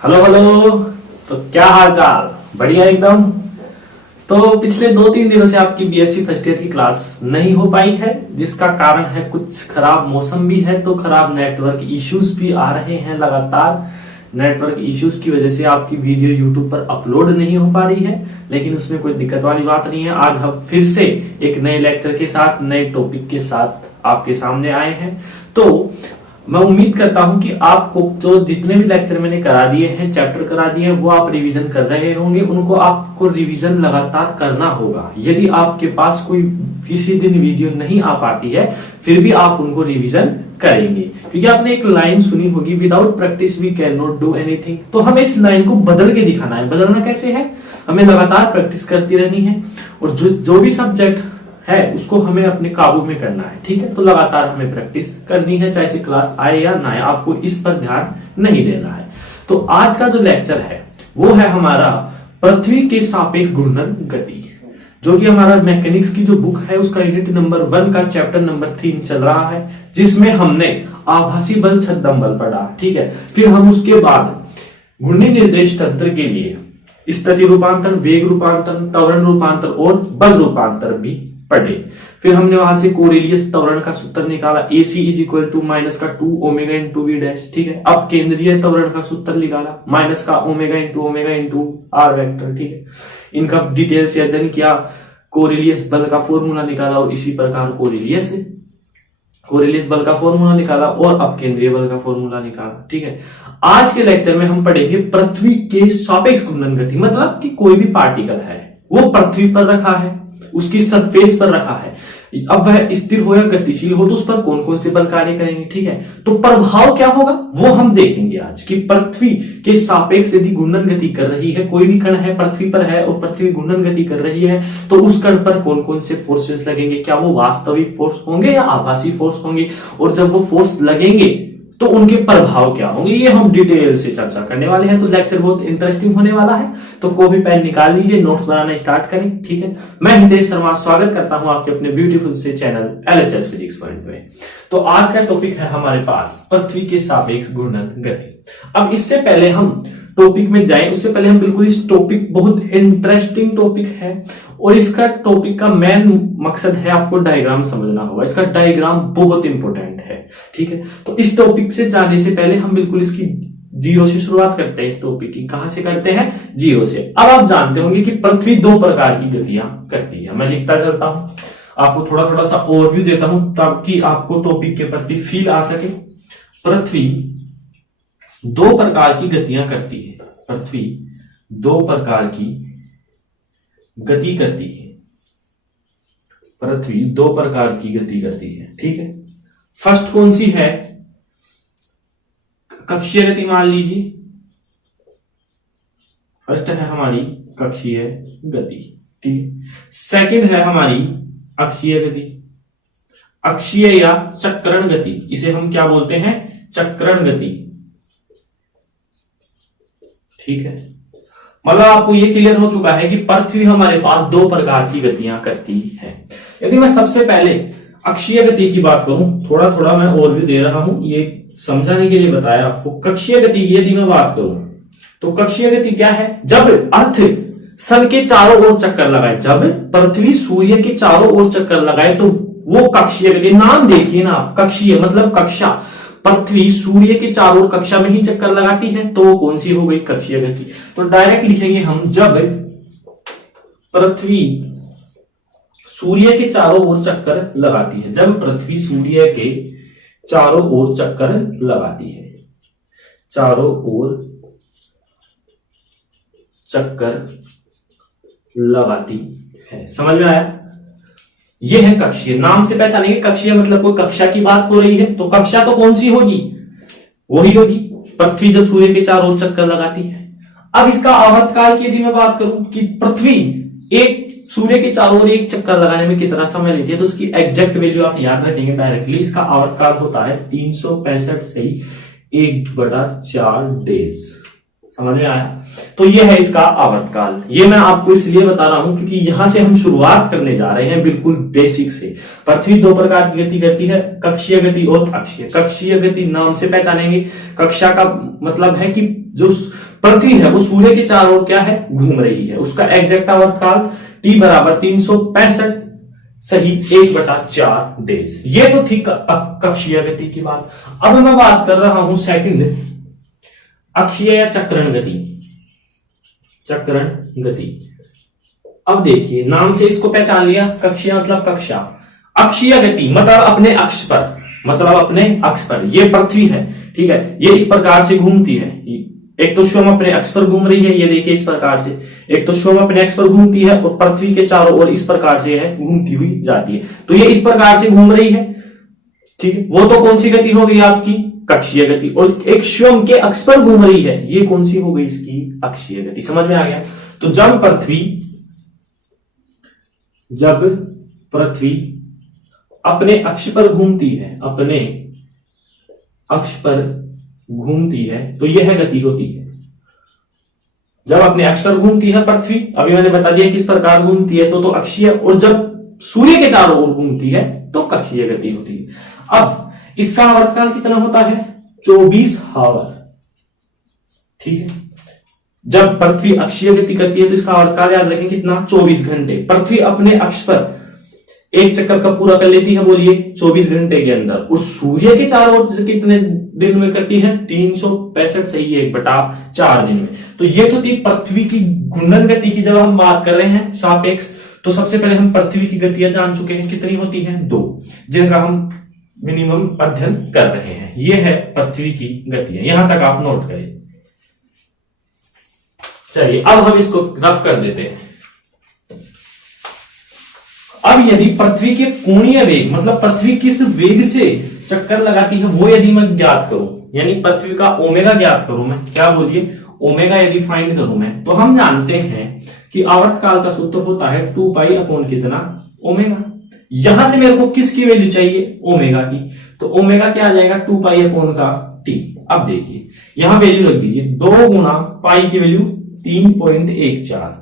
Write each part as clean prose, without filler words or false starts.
Hello hello. तो क्या हाल चाल? बढ़िया एकदम। तो पिछले 2-3 दिनों से आपकी बीएससी फर्स्ट ईयर की क्लास नहीं हो पाई है, जिसका कारण है कुछ खराब मौसम भी है, तो खराब नेटवर्क इश्यूज भी आ रहे हैं लगातार। नेटवर्क इश्यूज की वजह से आपकी वीडियो यूट्यूब पर अपलोड नहीं हो पा रही है, लेकिन उसमें कोई दिक्कत वाली बात नहीं है। आज हम फिर से एक नए लेक्चर के साथ, नए टॉपिक के साथ आपके सामने आए हैं। तो मैं उम्मीद करता हूं कि आपको जो जितने भी लेक्चर मैंने करा दिए हैं, चैप्टर करा दिए हैं, वो आप रिवीजन कर रहे होंगे। उनको आपको रिवीजन लगातार करना होगा। यदि आपके पास कोई किसी दिन वीडियो नहीं आ पाती है, फिर भी आप उनको रिवीजन करेंगे, क्योंकि आपने एक लाइन सुनी होगी, without practice we can not do anything. तो हमें इस लाइन को बदल के दिखाना है। बदलना कैसे है? हमें लगातार प्रैक्टिस करती रहनी है, और जो भी सब्जेक्ट है उसको हमें अपने काबू में करना है। ठीक है, तो लगातार हमें प्रैक्टिस करनी है, चाहे क्लास आए या ना आए, आपको इस पर ध्यान नहीं देना है। तो आज का जो लेक्चर है वो है हमारा पृथ्वी के सापेक्ष घूर्णन गति, जो कि हमारा मैकेनिक्स की जो बुक है उसका यूनिट नंबर 1 का चैप्टर नंबर 3 चल रहा है, जिसमें हमने आभासी बल छद्म बल पढ़ा। ठीक है, फिर हम उसके बाद घूर्णी निर्देश तंत्र के लिए स्थिति रूपांतर, वेग रूपांतर, त्वरण रूपांतर और बल रूपांतर भी पढ़े। फिर हमने वहां से कोरिलियस त्वरण का सूत्र निकाला, AC is equal to minus का 2 ओमेगा इंटू वी डैश। ठीक है, अब केंद्रीय त्वरण का सूत्र निकाला, माइनस का ओमेगा इंटू आर वेक्टर। ठीक है, इनका डिटेल से अध्ययन किया, कोरिलियस बल का फॉर्मूला निकाला, और इसी प्रकार कोरिलियस बल का फॉर्मूला निकाला, और अब केंद्रीय बल का फॉर्मूला निकाला। ठीक है, आज के लेक्चर में हम पढ़ेंगे पृथ्वी के सापेक्ष घूर्णन गति। मतलब कि कोई भी पार्टिकल है वो पृथ्वी पर रखा है, उसकी सरफेस पर रखा है, अब वह स्थिर हो या गतिशील हो, तो उस पर कौन कौन से बल कार्य करेंगे। ठीक है, तो प्रभाव क्या होगा वो हम देखेंगे आज, कि पृथ्वी के सापेक्ष यदि घूर्णन गति कर रही है, कोई भी कण है पृथ्वी पर है और पृथ्वी घूर्णन गति कर रही है, तो उस कण पर कौन कौन से फोर्सेस लगेंगे, क्या वो वास्तविक फोर्स होंगे या आभासी फोर्स होंगे, और जब वो फोर्स लगेंगे तो उनके प्रभाव क्या होंगे, ये हम डिटेल से चर्चा करने वाले हैं। तो लेक्चर बहुत इंटरेस्टिंग होने वाला है, तो कॉपी पेन निकाल लीजिए, नोट्स बनाना स्टार्ट करें। ठीक है, मैं हितेश शर्मा स्वागत करता हूं आपके अपने ब्यूटीफुल से चैनल LHS फिजिक्स पॉइंट में। तो आज का टॉपिक है हमारे पास पृथ्वी के सापेक्ष घूर्णन गति। अब इससे पहले हम टॉपिक में जाएं, उससे पहले हम बिल्कुल इस टॉपिक, बहुत इंटरेस्टिंग टॉपिक है, और इसका टॉपिक का मेन मकसद है आपको डायग्राम समझना होगा। इसका डायग्राम बहुत इंपॉर्टेंट है। ठीक है, तो इस टॉपिक से जाने से पहले हम बिल्कुल इसकी जीरो से शुरुआत करते हैं। इस टॉपिक की कहां से करते हैं? जीरो से। अब आप जानते होंगे कि पृथ्वी 2 प्रकार की गतियां करती है। मैं लिखता चलता हूं, आपको थोड़ा सा ओवरव्यू देता हूं ताकि आपको टॉपिक के प्रति फील आ सके। पृथ्वी 2 प्रकार की गतियां करती है। पृथ्वी 2 प्रकार की गति करती है। पृथ्वी 2 प्रकार की गति करती है। ठीक है, फर्स्ट कौन सी है? कक्षीय गति मान लीजिए। फर्स्ट है हमारी कक्षीय गति। ठीक है, सेकंड है हमारी अक्षीय गति। अक्षीय या चक्रण गति, इसे हम क्या बोलते हैं? चक्रण गति। ठीक है, मतलब आपको ये क्लियर हो चुका है कि पृथ्वी हमारे पास 2 प्रकार की गतियां करती है। यदि मैं सबसे पहले अक्षीय गति की बात करूं, थोड़ा मैं ओवरव्यू दे रहा हूं, ये समझाने के लिए बताया आपको। कक्षीय गति यदि मैं बात करूं तो कक्षीय गति क्या है? जब अर्थ सन के चारों ओर चक्कर लगाए, जब पृथ्वी सूर्य के चारों ओर चक्कर लगाए, तो वो कक्षीय गति। नाम देखिए ना आप, कक्षीय मतलब कक्षा। पृथ्वी सूर्य के चारों ओर कक्षा में ही चक्कर लगाती है, तो कौन सी हो गई? कक्षीय गति। तो डायरेक्ट लिखेंगे हम, जब पृथ्वी सूर्य के चारों ओर चक्कर लगाती है। जब पृथ्वी सूर्य के चारों ओर चक्कर लगाती है, चारों ओर चक्कर लगाती है। समझ में आया? यह है कक्षीय। नाम से पहचानेंगे, कक्षीय मतलब कोई कक्षा की बात हो रही है, तो कक्षा तो कौन सी होगी? वही होगी पृथ्वी जब सूर्य के चारों ओर चक्कर लगाती है। अब इसका आवर्तकाल की यदि मैं बात करूं कि पृथ्वी एक सूर्य के चारों ओर एक चक्कर लगाने में कितना समय लेती है, तो उसकी एग्जैक्ट वैल्यू आप याद रखेंगे डायरेक्टली। इसका आवर्तकाल होता है 365 से 1/4 डेज। समझ में आया? तो ये है इसका आवर्तकाल। ये मैं आपको इसलिए बता रहा हूं क्योंकि यहां से हम शुरुआत करने जा रहे हैं बिल्कुल बेसिक से। पृथ्वी 2 प्रकार की गति करती है, कक्षीय गति और अक्षीय। कक्षीय गति नाम से पहचानेंगे, कक्षा का मतलब है कि जो पृथ्वी है वो सूर्य के चारों ओर क्या है, घूम रही है, उसका एग्जैक्ट आवर्तकाल t बराबर 365 सही 1/4 डेज। ये तो थी कक्षीय गति की बात। अब मैं बात कर रहा हूं सेकंड, अक्षीय या चक्रण गति। चक्रण गति, अब देखिए नाम से इसको पहचान लिया, कक्षीय मतलब कक्षा, अक्षीय गति मतलब अपने अक्ष पर, मतलब अपने अक्ष पर। ये पृथ्वी है, ठीक है, ये इस प्रकार से घूमती है। एक तो स्वयं अपने अक्ष पर घूम रही है, ये देखिए इस प्रकार से, एक तो स्वयं अपने अक्ष पर घूमती है और पृथ्वी के चारों ओर इस प्रकार से है घूमती हुई जाती है। तो ये इस प्रकार से घूम रही है, ठीक है, वो तो कौन सी गति हो गई आपकी, कक्षीय गति। और एक स्वयं के अक्ष पर घूम रही है, ये कौन सी हो गई इसकी, अक्षीय गति। समझ में आ गया। तो जब पृथ्वी अपने अक्ष पर घूमती है, अपने अक्ष पर घूमती है, तो यह गति होती है। जब अपने अक्ष पर घूमती है पृथ्वी, अभी मैंने बता दिया किस प्रकार घूमती है, तो अक्षीय, और जब सूर्य के चारों ओर घूमती है तो कक्षीय गति होती है। अब इसका आवर्तकाल कितना होता है, 24 आवर, ठीक है। जब पृथ्वी अक्षीय गति करती है तो इसका आवर्तकाल याद रखें कितना, 24 घंटे। पृथ्वी अपने अक्ष पर एक चक्कर कब पूरा कर लेती है, बोलिए 24 घंटे के अंदर। उस सूर्य के चारों ओर से कितने दिन में करती है, 365 सही 1/4 दिन में। तो ये तो थी पृथ्वी की घूर्णन गति की। जब हम बात कर रहे हैं सापेक्ष, तो सबसे पहले हम पृथ्वी की गतियां जान चुके हैं, कितनी होती हैं, 2, जिनका हम मिनिमम अध्ययन कर रहे हैं। ये है पृथ्वी की गतियां, यहां तक आप नोट करें। चलिए अब हम इसको रफ कर देते हैं। अब यदि पृथ्वी के कोणीय वेग, मतलब पृथ्वी किस वेग से चक्कर लगाती है, वो यदि मैं ज्ञात करूं, यानी पृथ्वी का ओमेगा ज्ञात करूं मैं, क्या बोलिए, ओमेगा यदि फाइंड करूं मैं, तो हम जानते हैं कि आवर्तकाल का सूत्र होता है 2 पाई अपॉन कितना, ओमेगा। यहां से मेरे को किसकी वैल्यू चाहिए, ओमेगा की, तो ओमेगा क्या आ जाएगा, 2 पाई अपॉन का टी। अब देखिए यहां वैल्यू रख दीजिए, 2 गुना पाई की वैल्यू 3.14।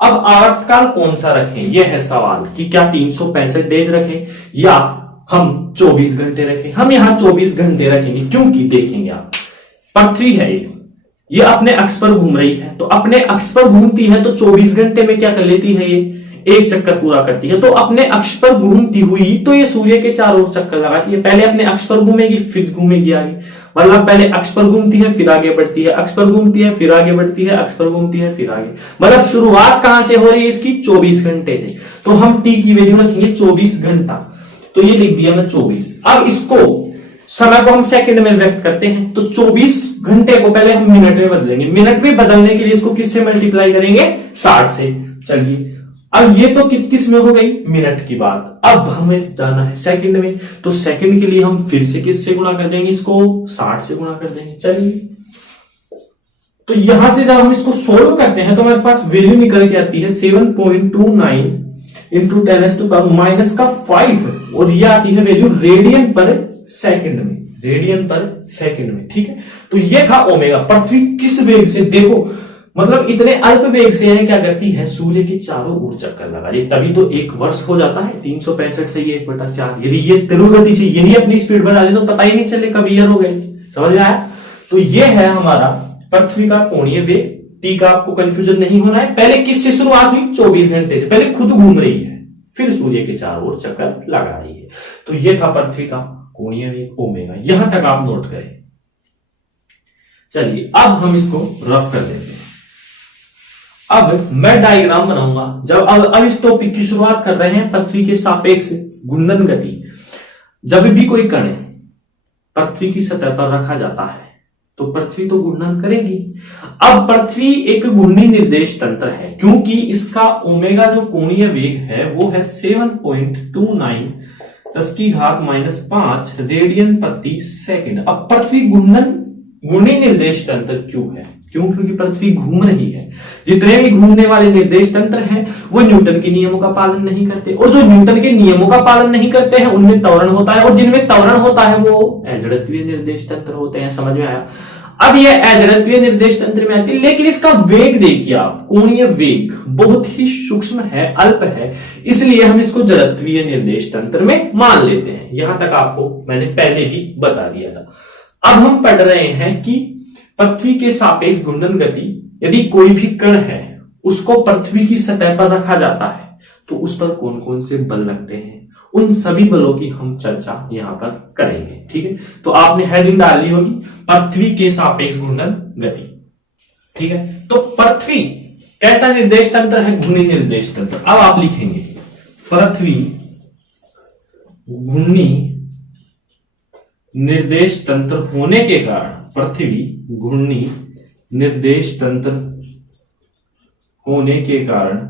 अब आवर्तकाल कौन सा रखें, यह है सवाल, कि क्या 365 डेज रखें या हम 24 घंटे रखें। हम यहां 24 घंटे रखेंगे, क्योंकि देखेंगे आप, पृथ्वी है ये अपने अक्ष पर घूम रही है, तो अपने अक्ष पर घूमती है तो 24 घंटे में क्या कर लेती है, ये एक चक्कर पूरा करती है। तो अपने अक्ष पर घूमती हुई तो ये सूर्य के चारों ओर चक्कर लगाती है। पहले अपने अक्ष पर घूमेगी, फिर घूमेगी आगे, मतलब पहले अक्ष पर घूमती है फिर आगे बढ़ती है, अक्ष पर घूमती है फिर आगे बढ़ती है, अक्ष पर घूमती है फिर आगे, मतलब शुरुआत कहां से हो रही है इसकी, 24 घंटे से। तो हम टी की वैल्यू रखेंगे 24 घंटा, तो ये लिख दिया मैं 24। अब इसको समय को हम सेकंड में व्यक्त करते हैं, तो 24 घंटे को पहले हम मिनट में बदलेंगे। मिनट में बदलने के लिए इसको किससे मल्टीप्लाई करेंगे, 60 से। चलिए अब ये तो किस में हो गई, मिनट की बात। अब हमें जाना है सेकंड में, तो सेकंड के लिए हम फिर से किससे गुणा कर देंगे, इसको 60 से गुणा कर देंगे। चलिए तो यहां से जब हम इसको सोल्व करते हैं तो हमारे पास वैल्यू निकल के आती है 7.29 इंटू 10⁻⁵, और ये आती है वैल्यू रेडियन पर सेकंड में, रेडियन पर सेकंड में, ठीक है। तो ये था ओमेगा। पृथ्वी किस वेग से, देखो मतलब इतने अल्प वेग से है, क्या करती है, सूर्य के चारों ओर चक्कर लगा रही, तभी तो एक वर्ष हो जाता है 365 से 1/4। यदि ये तिरुगति से यही अपनी स्पीड बढ़ा दे तो पता ही नहीं चले कब ईयर हो गए। समझ में आया। तो ये है हमारा पृथ्वी का कोणीय वेग। टी का आपको कंफ्यूजन नहीं होना है। पहले किससे शुरुआत हुई, 24 घंटे से, पहले खुद घूम रही है फिर सूर्य के चारों ओर चक्कर लगा रही है। तो ये था पृथ्वी का कोणीय वेग ओमेगा। यहां तक आप नोट करें। चलिए अब हम इसको रफ कर देते हैं। अब मैं डायग्राम बनाऊंगा। जब अब इस टॉपिक की शुरुआत कर रहे हैं, पृथ्वी के सापेक्ष घूर्णन गति। जब भी कोई कण पृथ्वी की सतह पर रखा जाता है तो पृथ्वी तो घूर्णन करेगी। अब पृथ्वी एक घूर्णी निर्देश तंत्र है, क्योंकि इसका ओमेगा जो कोणीय वेग है वो है 7.29 10⁻⁵ रेडियन प्रति सेकंड। अब पृथ्वी घूर्णी निर्देश तंत्र क्यों है, क्योंकि पृथ्वी घूम रही है। जितने भी घूमने वाले निर्देश तंत्र हैं वो न्यूटन के नियमों का पालन नहीं करते, और जो न्यूटन के नियमों का पालन नहीं करते हैं उनमें त्वरण होता है, और जिनमें त्वरण होता है वो अजड़त्वीय निर्देश तंत्र होते हैं। समझ में आया। अब ये अजड़त्वीय निर्देश तंत्र में आती है, लेकिन इसका वेग देखिए आप, कोणीय वेग बहुत ही सूक्ष्म है, अल्प है, इसलिए हम इसको जड़त्वीय निर्देश तंत्र में मान लेते हैं। यहां तक आपको मैंने पहले भी बता दिया था। अब हम पढ़ रहे हैं कि पृथ्वी के सापेक्ष घूर्णन गति, यदि कोई भी कण है उसको पृथ्वी की सतह पर रखा जाता है तो उस पर कौन कौन से बल लगते हैं, उन सभी बलों की हम चर्चा यहां पर करेंगे। ठीक है, तो आपने हेडिंग डाली होगी पृथ्वी के सापेक्ष घूर्णन गति। ठीक है, तो पृथ्वी कैसा निर्देश तंत्र है, घूर्णी निर्देश तंत्र। अब आप लिखेंगे पृथ्वी घूर्णी निर्देश तंत्र होने के कारण, पृथ्वी घूर्णी निर्देश तंत्र होने के कारण,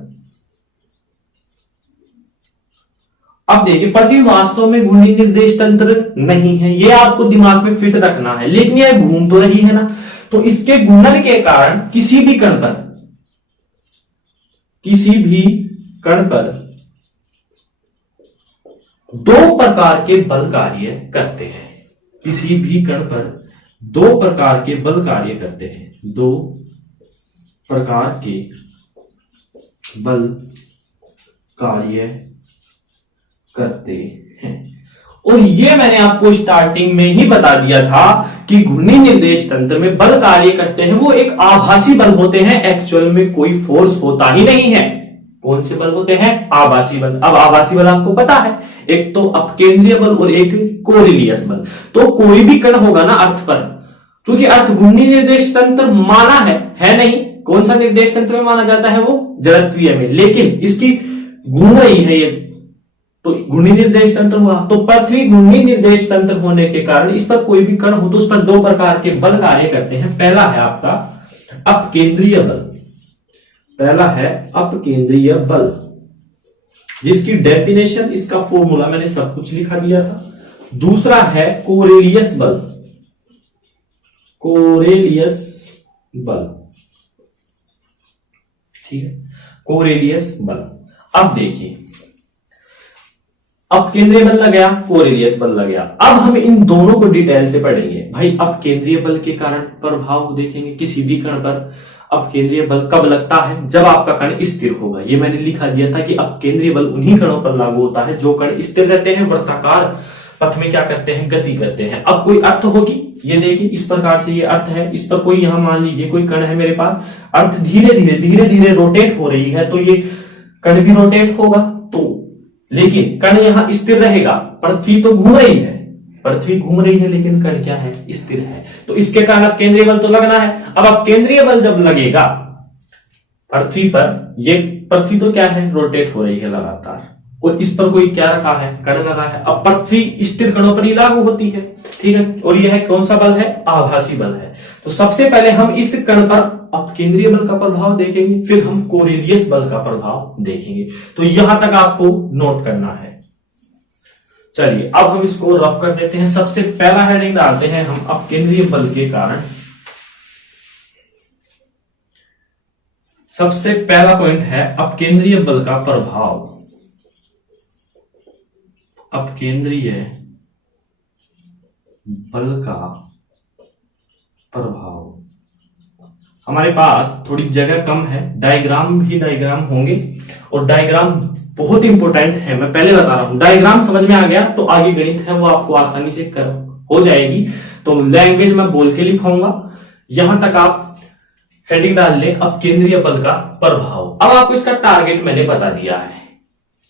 अब देखिए पृथ्वी वास्तव में घूर्णी निर्देश तंत्र नहीं है, यह आपको दिमाग में फिट रखना है, लेकिन यह घूम तो रही है ना, तो इसके घूर्णन के कारण किसी भी कण पर दो प्रकार के बल कार्य करते हैं। किसी भी कण पर दो प्रकार के बल कार्य करते हैं, दो प्रकार के बल कार्य करते हैं। और ये मैंने आपको स्टार्टिंग में ही बता दिया था कि घूर्णी निर्देश तंत्र में बल कार्य करते हैं, वो एक आभासी बल होते हैं, एक्चुअल में कोई फोर्स होता ही नहीं है। कौन से बल होते हैं, आभासी बल। अब आभासी बल आपको पता है, एक तो अपकेंद्रीय बल और एक कोरिलियस बल। तो कोई भी कण होगा ना अर्थ पर, क्योंकि अर्थ घूर्णी निर्देश तंत्र माना है नहीं, कौन सा निर्देश तंत्र में माना जाता है, वो जड़त्वीय में, लेकिन इसकी घूम रही है ये, तो घूर्णी निर्देश तंत्र हुआ। तो पृथ्वी घूर्णी निर्देश तंत्र होने के कारण इस पर कोई भी कण हो तो उस पर दो प्रकार के बल कार्य करते हैं। पहला है आपका अपकेंद्रीय बल, पहला है अपकेंद्रीय बल, जिसकी डेफिनेशन, इसका फॉर्मूला मैंने सब कुछ लिखा दिया था। दूसरा है कोरेलियस बल, कोरेलियस बल। ठीक है, कोरेलियस बल। अब देखिए, अब केंद्रीय बल लग गया, कोरेलियस बल लग गया। अब हम इन दोनों को डिटेल से पढ़ेंगे। भाई अब केंद्रीय बल के कारण प्रभाव देखेंगे किसी भी कण पर। अब केंद्रीय बल कब लगता है, जब आपका कण स्थिर होगा। ये मैंने लिखा दिया था कि अब केंद्रीय बल उन्हीं कणों पर लागू होता है जो कण स्थिर रहते हैं, वृत्ताकार पथ में क्या करते हैं, गति करते हैं। अब कोई अर्थ होगी, ये देखिए इस प्रकार से ये अर्थ है, इस पर कोई, यहां मान लीजिए कोई कण है मेरे पास, अर्थ धीरे धीरे रोटेट हो रही है, तो ये कण भी रोटेट होगा, तो लेकिन कण यहां स्थिर रहेगा। पृथ्वी तो घूम रही है, पृथ्वी घूम रही है, लेकिन कण क्या है, स्थिर है। तो इसके कारण अब केंद्रीय बल तो लगना है। अब केंद्रीय बल जब लगेगा पृथ्वी पर, ये पृथ्वी तो क्या है, रोटेट हो रही है लगातार, और इस पर कोई क्या रखा है, कण लगा है। अब पृथ्वी स्थिर कणों पर ही लागू होती है। ठीक है, और यह है कौन सा बल है, आभासी बल है। तो सबसे पहले हम इस कण पर अपकेंद्रीय बल का प्रभाव देखेंगे, फिर हम कोरेलियस बल का प्रभाव देखेंगे। तो यहां तक आपको नोट करना है। चलिए अब हम इसको रफ कर देते हैं। सबसे पहला हेडिंग डालते हैं हम अपकेंद्रीय बल के कारण। सबसे पहला पॉइंट है अपकेंद्रीय बल का प्रभाव। अपकेंद्रीय बल का प्रभाव। हमारे पास थोड़ी जगह कम है, डायग्राम होंगे, और डायग्राम बहुत इंपॉर्टेंट है। मैं पहले बता रहा हूं, डायग्राम समझ में आ गया तो आगे गणित है वो आपको आसानी से हो जाएगी। तो लैंग्वेज मैं बोल के लिखाऊंगा, यहां तक आप हेडिंग डाल ले अपकेंद्रीय बल का प्रभाव। अब आपको इसका टारगेट मैंने बता दिया है,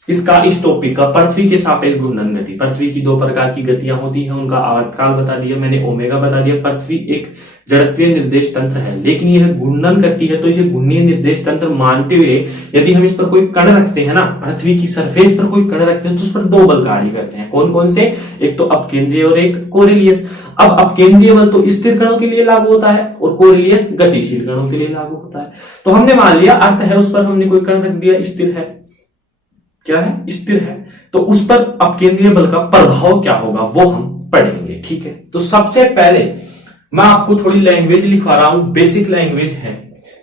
इसका, इस टॉपिक का, पृथ्वी के सापेक्ष घूर्णन गति। पृथ्वी की दो प्रकार की गतियां होती हैं, उनका आवर्तकाल बता दिया मैंने, ओमेगा बता दिया। पृथ्वी एक जड़त्वीय निर्देश तंत्र है, लेकिन यह घूर्णन करती है, तो इसे घूर्णीय निर्देश तंत्र मानते हुए यदि हम इस पर कोई कण रखते हैं ना, पृथ्वी की सरफेस पर कोई कण रखते हैं, तो उस पर दो बल कार्य करते हैं। कौन कौन से, एक तो अपकेंद्रीय और एक कोरेलियस। अब अपकेंद्रीय बल तो स्थिर कणों के लिए लागू होता है और कोरेलियस गतिशील कणों के लिए लागू होता है। तो हमने मान लिया अर्थ है, उस पर हमने कोई कण रख दिया, स्थिर है, क्या है, स्थिर है, तो उस पर अपकेंद्रीय बल का प्रभाव क्या होगा वो हम पढ़ेंगे। ठीक है, तो सबसे पहले मैं आपको थोड़ी लैंग्वेज लिखवा रहा हूं, बेसिक लैंग्वेज है।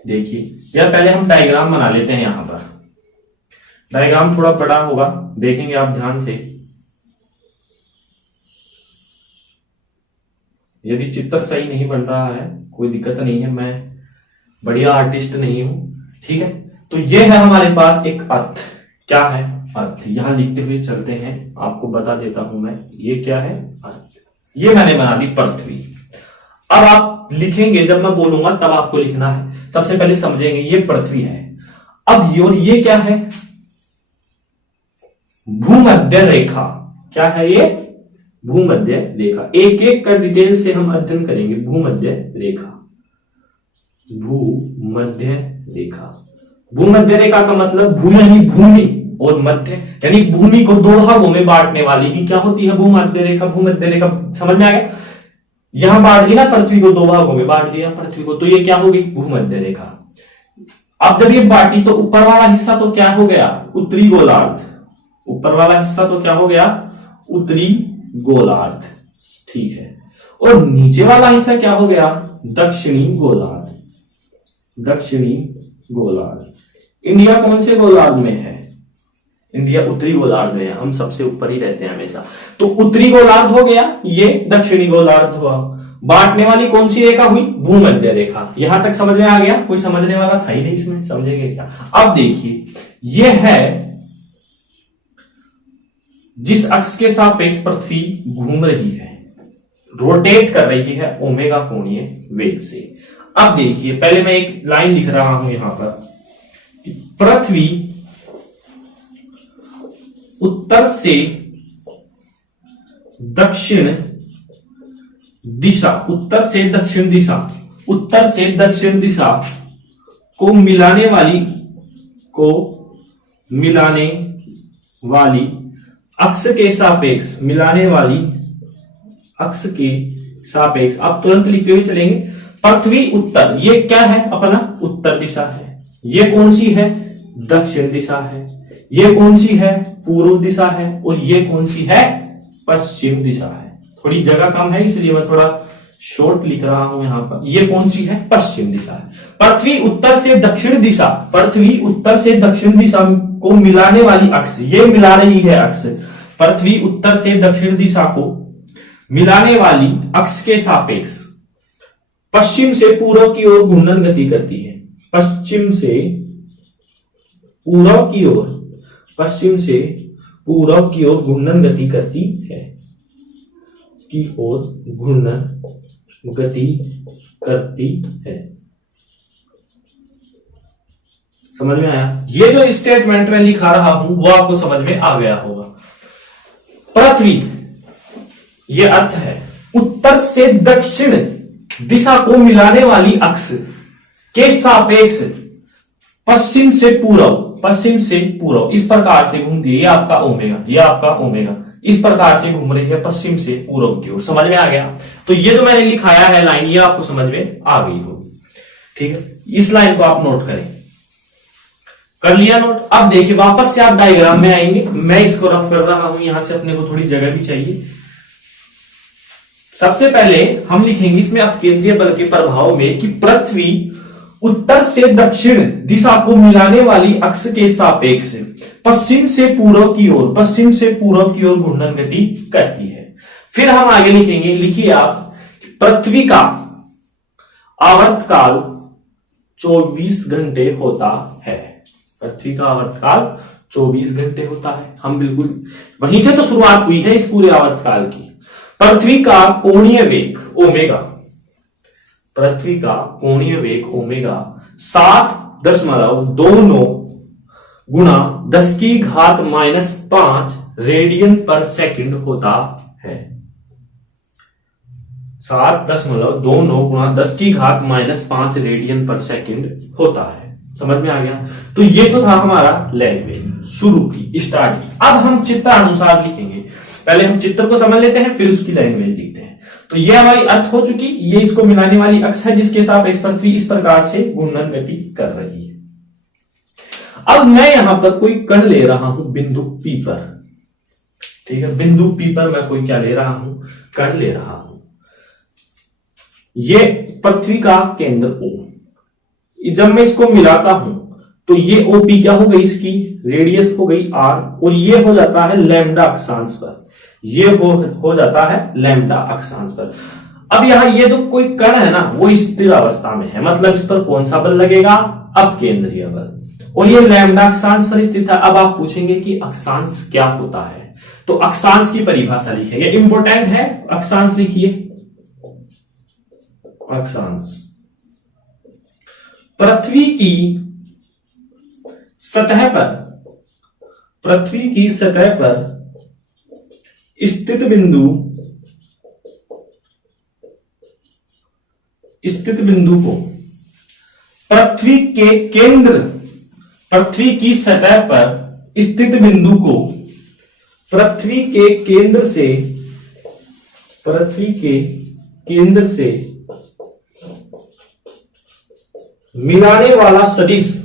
देखिए यार, पहले हम डायग्राम बना लेते हैं। यहां पर डायग्राम थोड़ा बड़ा होगा, देखेंगे आप ध्यान से। यदि चित्र सही नहीं बन रहा है कोई दिक्कत नहीं है, मैं बढ़िया आर्टिस्ट नहीं हूं। ठीक है, तो ये है हमारे पास एक अर्थ। क्या है, अर्थ। यहां लिखते हुए चलते हैं, आपको बता देता हूं मैं, ये क्या है, अर्थ। ये मैंने बना दी पृथ्वी। अब आप आप लिखेंगे, जब मैं बोलूंगा तब आपको लिखना है। सबसे पहले समझेंगे ये पृथ्वी है। अब ये क्या है? भूमध्य रेखा। क्या है ये? भूमध्य रेखा। एक एक का डिटेल से हम अध्ययन करेंगे। भूमध्य रेखा, भूमध्य रेखा। भूमध्य रेखा का मतलब भू यानी भूमि और मध्य यानी भूमि को दो भागों में बांटने वाली ही क्या होती है? भूमध्य रेखा। भूमध्य रेखा समझ में आ गया? यहां बांट दी ना पृथ्वी को, दो भागों में बांट दिया पृथ्वी को, तो ये क्या होगी? भूमध्य रेखा। अब जब ये बांटी तो ऊपर वाला हिस्सा तो क्या हो गया? उत्तरी गोलार्ध। ऊपर वाला हिस्सा तो क्या हो गया? उत्तरी गोलार्ध। ठीक है। और नीचे वाला हिस्सा क्या हो गया? दक्षिणी गोलार्ध। दक्षिणी गोलार्ध। इंडिया कौन से गोलार्ध में है? इंडिया उत्तरी गोलार्ध में है। हम सबसे ऊपर ही रहते हैं हमेशा। तो उत्तरी गोलार्ध हो गया, ये दक्षिणी गोलार्ध हुआ। बांटने वाली कौन सी रेखा हुई? भूमध्य रेखा। यहां तक समझ में आ गया? कोई समझने वाला था ही नहीं इसमें, समझेंगे क्या? अब देखिए, यह है जिस अक्ष के सापेक्ष पृथ्वी घूम रही है, रोटेट कर रही है ओमेगा कोणीय वेग से। अब देखिए, पहले मैं एक लाइन लिख रहा हूं यहां पर कि पृथ्वी उत्तर से दक्षिण दिशा, उत्तर से दक्षिण दिशा, उत्तर से दक्षिण दिशा को मिलाने वाली अक्ष के सापेक्ष, मिलाने वाली अक्ष के सापेक्ष। अब तुरंत लिखते हुए चलेंगे। पृथ्वी उत्तर, ये क्या है? अपना उत्तर दिशा है। ये कौन सी है? दक्षिण दिशा है। ये कौन सी है? पूर्व दिशा है। और ये कौन सी है? पश्चिम दिशा है। थोड़ी जगह कम है इसलिए मैं थोड़ा शॉर्ट लिख रहा हूं यहां पर। ये कौन सी है? पश्चिम दिशा है। पृथ्वी उत्तर से दक्षिण दिशा, पृथ्वी उत्तर से दक्षिण दिशा को मिलाने वाली अक्ष, ये मिला रही है अक्ष। पृथ्वी उत्तर से दक्षिण दिशा को मिलाने वाली अक्ष के सापेक्ष पश्चिम से पूर्व की ओर घूर्णन गति करती है। पश्चिम से पूर्व की ओर, पश्चिम से पूर्व की ओर घूर्णन गति करती है, की ओर घूर्णन गति करती है। समझ में आया? ये जो स्टेटमेंट मैं लिखा रहा हूं वो आपको समझ में आ गया होगा। पृथ्वी, ये अर्थ है उत्तर से दक्षिण दिशा को मिलाने वाली अक्ष के सापेक्ष पश्चिम से पूर्व, पश्चिम से पूर्व इस प्रकार से घूमती है। ये आपका ओमेगा, ये आपका ओमेगा इस प्रकार से घूम रही है पश्चिम से पूर्व की ओर। समझ में आ गया? तो ये जो मैंने लिखाया है लाइन, ये आपको समझ में आ गई होगी। ठीक है, इस लाइन को आप नोट करें। कर लिया नोट? अब देखिए, वापस से आप डायग्राम में आएंगे। मैं इसको रफ कर रहा हूं, यहां से अपने को थोड़ी जगह भी चाहिए। सबसे पहले हम लिखेंगे इसमें अपकेंद्रीय बल के प्रभाव में कि पृथ्वी उत्तर से दक्षिण दिशा को मिलाने वाली अक्ष के सापेक्ष पश्चिम से पूर्व की ओर, पश्चिम से पूर्व की ओर घूर्णन गति करती है। फिर हम आगे लिखेंगे, लिखिए आप, पृथ्वी का आवर्तकाल 24 घंटे होता है। पृथ्वी का आवर्तकाल 24 घंटे होता है। हम बिल्कुल वहीं से तो शुरुआत हुई है इस पूरे आवर्तकाल की। पृथ्वी का कोणीय वेग ओमेगा, पृथ्वी का कोणीय वेग ओमेगा 7.29 गुणा 10 की घात -5 रेडियन पर सेकंड होता है। 7.29 गुणा 10 की घात -5 रेडियन पर सेकंड होता है। समझ में आ गया? तो ये तो था हमारा लैंग्वेज, शुरू की, स्टार्ट की। अब हम चित्र अनुसार लिखेंगे। पहले हम चित्र को समझ लेते हैं, फिर उसकी लैंग्वेज लिखते हैं। तो ये हमारी अर्थ हो चुकी। ये इसको मिलाने वाली अक्ष है जिसके साथ पृथ्वी इस प्रकार से घूर्णन गति कर रही है। अब मैं यहां पर कोई कण ले रहा हूं, बिंदु पी पर। ठीक है, बिंदु पी पर मैं कोई क्या ले रहा हूं? कण ले रहा हूं। ये पृथ्वी का केंद्र O। जब मैं इसको मिलाता हूं तो ये OP क्या हो गई? इसकी रेडियस हो गई R, और ये हो जाता है लैम्डा अक्षांश पर। ये हो जाता है लैम्डा अक्षांश पर। अब यहां ये जो कोई कण है ना, वो स्थिर अवस्था में है, मतलब इस पर कौन सा बल लगेगा? अपकेंद्रीय बल। और ये लैम्डा अक्षांश पर स्थित है। अब आप पूछेंगे कि अक्षांश क्या होता है, तो अक्षांश की परिभाषा लिखेंगे। इंपॉर्टेंट है, अक्षांश लिखिए। अक्षांश पृथ्वी की सतह पर स्थित बिंदु को पृथ्वी की सतह पर स्थित बिंदु को पृथ्वी के केंद्र से मिलाने वाला सदिश।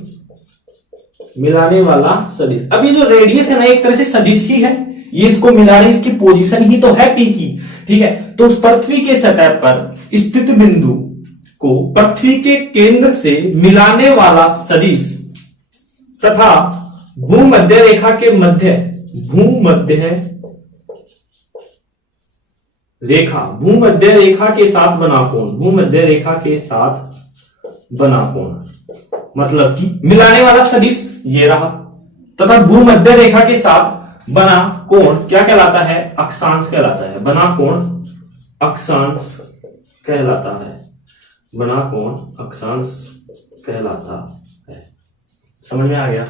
अब ये जो रेडियस है ना एक तरह से सदिश ही है, ये इसको मिला रहे, इसकी पोजीशन ही तो है पी की, ठीक है। तो उस पृथ्वी के सतह पर स्थित बिंदु को पृथ्वी के केंद्र से मिलाने वाला सदिश तथा भूमध्य रेखा के मध्य भूमध्य रेखा के साथ बना कोण, मतलब कि मिलाने वाला सदिश ये रहा तथा भूमध्य रेखा के साथ बना कोण क्या कहलाता है? अक्षांश कहलाता है। बना कोण अक्षांश कहलाता है। समझ में आ गया?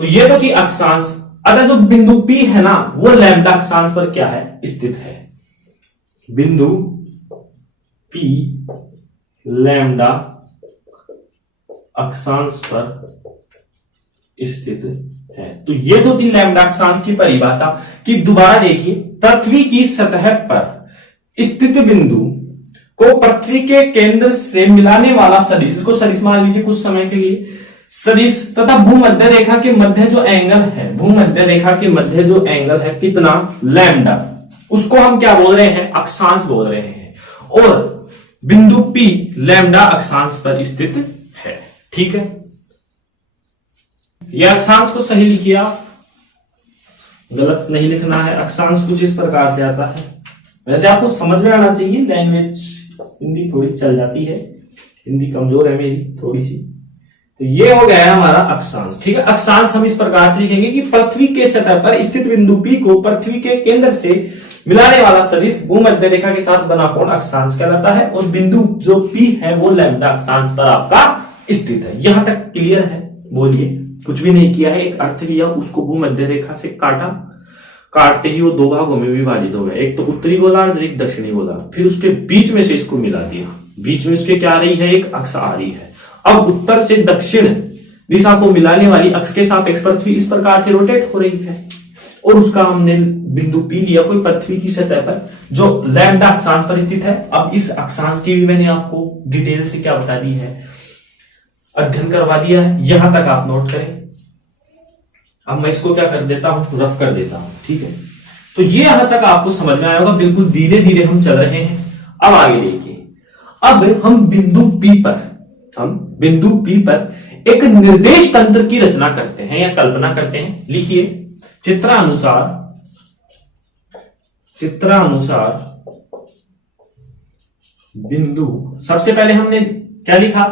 तो ये तो कि अक्षांश। अगर जो बिंदु P है ना वो लैम्डा अक्षांश पर क्या है? स्थित है। बिंदु P लैम्डा अक्षांश पर स्थित है। तो ये तो थी लैम्डा अक्षांश की परिभाषा कि दोबारा देखिए, पृथ्वी की सतह पर स्थित बिंदु को पृथ्वी के केंद्र से मिलाने वाला सदिश, इसको सदिश मान लीजिए कुछ समय के लिए, सदिश तथा भूमध्य रेखा के मध्य जो एंगल है, कितना? लैम्डा, उसको हम क्या बोल रहे हैं? अक्षांश बोल रहे हैं। और बिंदु P लैम्डा अक्षांश पर स्थित है। ठीक है, यह अक्षांश को सही लिखिए आप, गलत नहीं लिखना है। अक्षांश कुछ इस प्रकार से आता है। वैसे आपको समझ में आना चाहिए, लैंग्वेज हिंदी थोड़ी चल जाती है, हिंदी कमजोर है मेरी थोड़ी सी। तो ये हो गया हमारा अक्षांश। ठीक है, अक्षांश हम इस प्रकार से लिखेंगे कि पृथ्वी के सतह पर स्थित बिंदु P को पृथ्वी के केंद्र से मिलाने वाला सदिश भूमध्य रेखा के साथ बना कोण अक्षांश कहलाता है। और बिंदु जो P है वो लैम्डा अक्षांश पर आपका स्थित है। यहां तक क्लियर है? बोलिए, कुछ भी नहीं किया है, एक अर्थ लिया, उसको भूमध्य रेखा से काटा, काटते ही वो दो भागों में विभाजित हो गया, एक तो उत्तरी गोलार्ध, एक दक्षिणी गोलार्ध। फिर उसके बीच में से इसको मिला दिया, बीच में इसके क्या आ रही है? एक अक्ष आ रही है। अब उत्तर से दक्षिण दिशा को मिलाने वाली अक्ष के सापेक्ष पृथ्वी इस प्रकार से रोटेट हो रही है। और उसका हमने बिंदु P लिया कोई पृथ्वी की सतह पर जो लैम्डा अक्षांश पर स्थित है। अब इस अक्षांश की भी मैंने आपको डिटेल से क्या बता दी है, अध्ययन करवा दिया है। यहां तक आप नोट करें। अब मैं इसको क्या कर देता हूं? रफ कर देता हूं। ठीक है, तो ये यहां तक आपको समझ में आया होगा। बिल्कुल धीरे धीरे हम चल रहे हैं। अब आगे देखिए, अब हम बिंदु P पर एक निर्देश तंत्र की रचना करते हैं या कल्पना करते हैं। लिखिए, चित्रानुसार बिंदु, सबसे पहले हमने क्या लिखा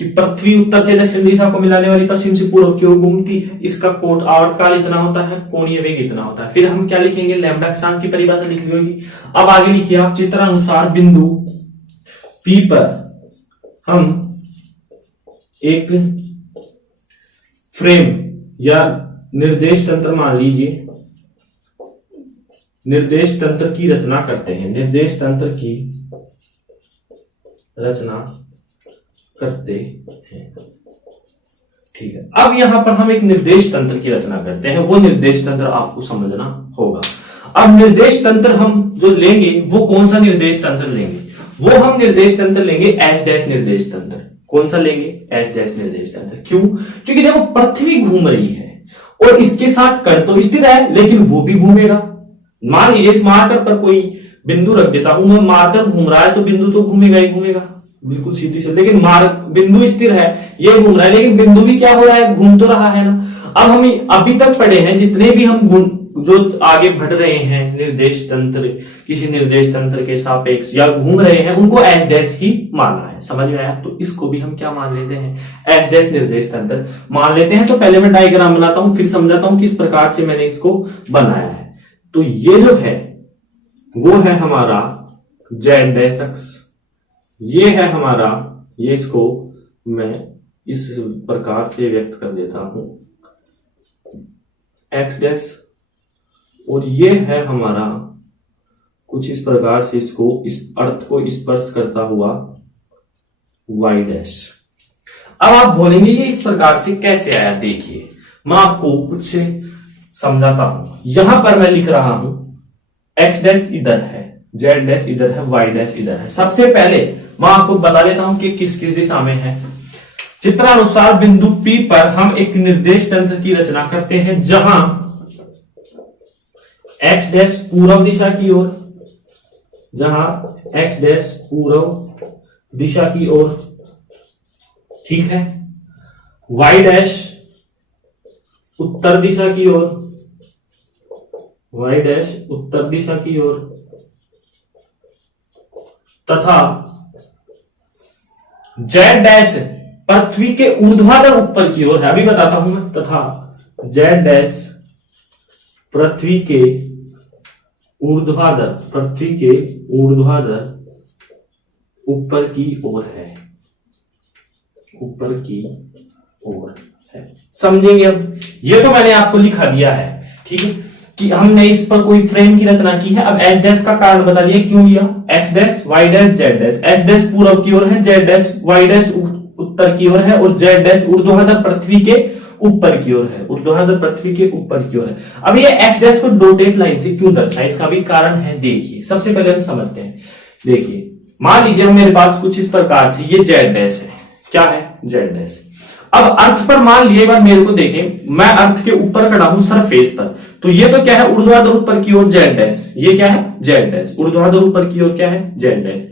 कि पृथ्वी उत्तर से दक्षिण दिशा को मिलाने वाली पश्चिम से पूर्व की ओर घूमती है। इसका कोण आवर्तकाल इतना होता है, कोणीय वेग इतना होता है। फिर हम क्या लिखेंगे? लैम्डा अक्षांश की परिभाषा लिखी होगी। अब आगे लिखिए आप, चित्रानुसार बिंदु P पर हम एक फ्रेम या निर्देश तंत्र, मान लीजिए निर्देश तंत्र की रचना करते हैं। निर्देश तंत्र की रचना करते हैं। ठीक है, अब यहां पर हम एक निर्देश तंत्र की रचना करते हैं। वो निर्देश तंत्र आपको समझना होगा। अब निर्देश तंत्र हम जो लेंगे वो कौन सा निर्देश तंत्र लेंगे? वो हम निर्देश तंत्र लेंगे एस डैश निर्देश तंत्र। कौन सा लेंगे? एस डैश निर्देश तंत्र। क्यों? क्योंकि देखो पृथ्वी घूम रही है और इसके साथ कण तो स्थिर है, लेकिन वो भी घूमेगा। मान लीजिए इस मार्कर पर कोई बिंदु रख देता हूं मैं, मार्कर घूम रहा है तो बिंदु तो घूमेगा ही घूमेगा, बिल्कुल सीधी से। लेकिन बिंदु स्थिर है, ये घूम रहा है, लेकिन बिंदु भी क्या हो रहा है? घूम तो रहा है ना। अब हम अभी तक पढ़े हैं जितने भी हम जो आगे बढ़ रहे हैं निर्देश तंत्र, किसी निर्देश तंत्र के सापेक्ष या घूम रहे हैं, उनको एस डैश ही मानना है। समझ में आया? तो इसको भी हम क्या मान लेते हैं? एस डैश निर्देश तंत्र मान लेते हैं। तो पहले मैं डायग्राम बनाता हूं, फिर समझाता हूं किस प्रकार से मैंने इसको बनाया है। तो ये जो है वो है हमारा जेड डैश अक्ष, ये है हमारा, ये इसको मैं इस प्रकार से व्यक्त कर देता हूं, एक्स डैश, और ये है हमारा कुछ इस प्रकार से, इसको इस अर्थ को स्पर्श करता हुआ वाई डैश। अब आप बोलेंगे ये इस प्रकार से कैसे आया? देखिए मैं आपको कुछ से समझाता हूं। यहां पर मैं लिख रहा हूं एक्स डैश इधर है, जेड डैश इधर है, वाई डैश इधर है। सबसे पहले मैं आपको बता देता हूं कि किस किस दिशा में है। चित्रानुसार बिंदु P पर हम एक निर्देश तंत्र की रचना करते हैं, जहां एक्स डैश पूर्व दिशा की ओर, जहां एक्स डैश पूर्व दिशा की ओर, ठीक है, वाई डैश उत्तर दिशा की ओर, वाई डैश उत्तर दिशा की ओर, तथा जेड डैश पृथ्वी के ऊर्ध्वाधर ऊपर की ओर है। अभी बताता हूं मैं। तथा जेड डैश पृथ्वी के ऊर्ध्वाधर, पृथ्वी के ऊर्ध्वाधर ऊपर की ओर है, ऊपर की ओर है। समझेंगे अब? ये तो मैंने आपको लिखा दिया है, ठीक है, कि हमने इस पर कोई फ्रेम की रचना की है। अब एच डैश का कारण बता दिया क्यों लिया। X dash, Y dash, Z dash. X dash पूर्व की ओर है, जेड डैश, वाई डैश उत्तर की ओर है, और जेड डैश ऊर्ध्वाधर पृथ्वी के ऊपर की ओर है, ऊर्ध्वाधर पृथ्वी के ऊपर की ओर है। अब ये एक्स डैश को डॉटेड लाइन से क्यों दर्शाया, इसका भी कारण है। देखिए सबसे पहले हम समझते हैं। देखिए मान लीजिए मेरे पास कुछ इस प्रकार से ये जेड डैश है। क्या है? Z dash. अब अर्थ पर मान लिए बार मेरे को देखें, मैं अर्थ के ऊपर खड़ा हूं सरफेस पर, तो ये तो क्या है? ऊर्ध्वाधर ऊपर की ओर जेड डैश। ये क्या है? Z dash. ऊर्ध्वाधर ऊपर की ओर क्या है? Z dash.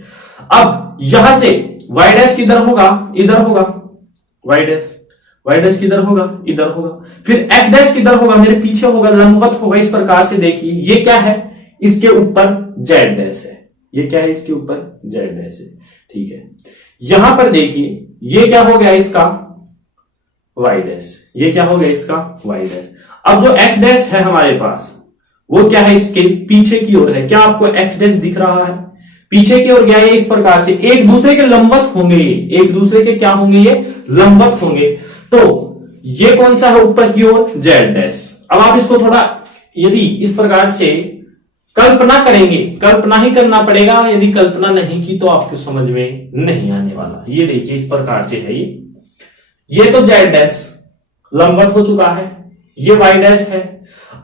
अब यहां से वाई डैश किधर होगा? इधर होगा। वाई डैश, वाई डैश किधर होगा? इधर होगा। फिर एक्स डैश किधर होगा? मेरे पीछे होगा, लंबवत होगा। इस प्रकार से देखिए ये क्या है? इसके ऊपर जेड डैश है। ये क्या है? इसके ऊपर जेड डैश है, ठीक है। यहां पर देखिए ये क्या हो गया? इसका वाई डैश। ये क्या हो गया? इसका वाई डैश। अब जो एक्स डैश है हमारे पास, वो क्या है? इसके पीछे की ओर है। क्या आपको एक्स डैश दिख रहा है? पीछे की ओर गया है। इस प्रकार से एक दूसरे के लंबवत होंगे, ये एक दूसरे के क्या होंगे? ये लंबवत होंगे। तो ये कौन सा है ऊपर की ओर? Z dash. अब आप इसको थोड़ा यदि इस प्रकार से कल्पना करेंगे, कल्पना ही करना पड़ेगा, यदि कल्पना नहीं की तो आपको समझ में नहीं आने वाला। ये देखिए इस प्रकार से है ये तो जेड डैश लंबवत हो चुका है, ये वाई डैश है।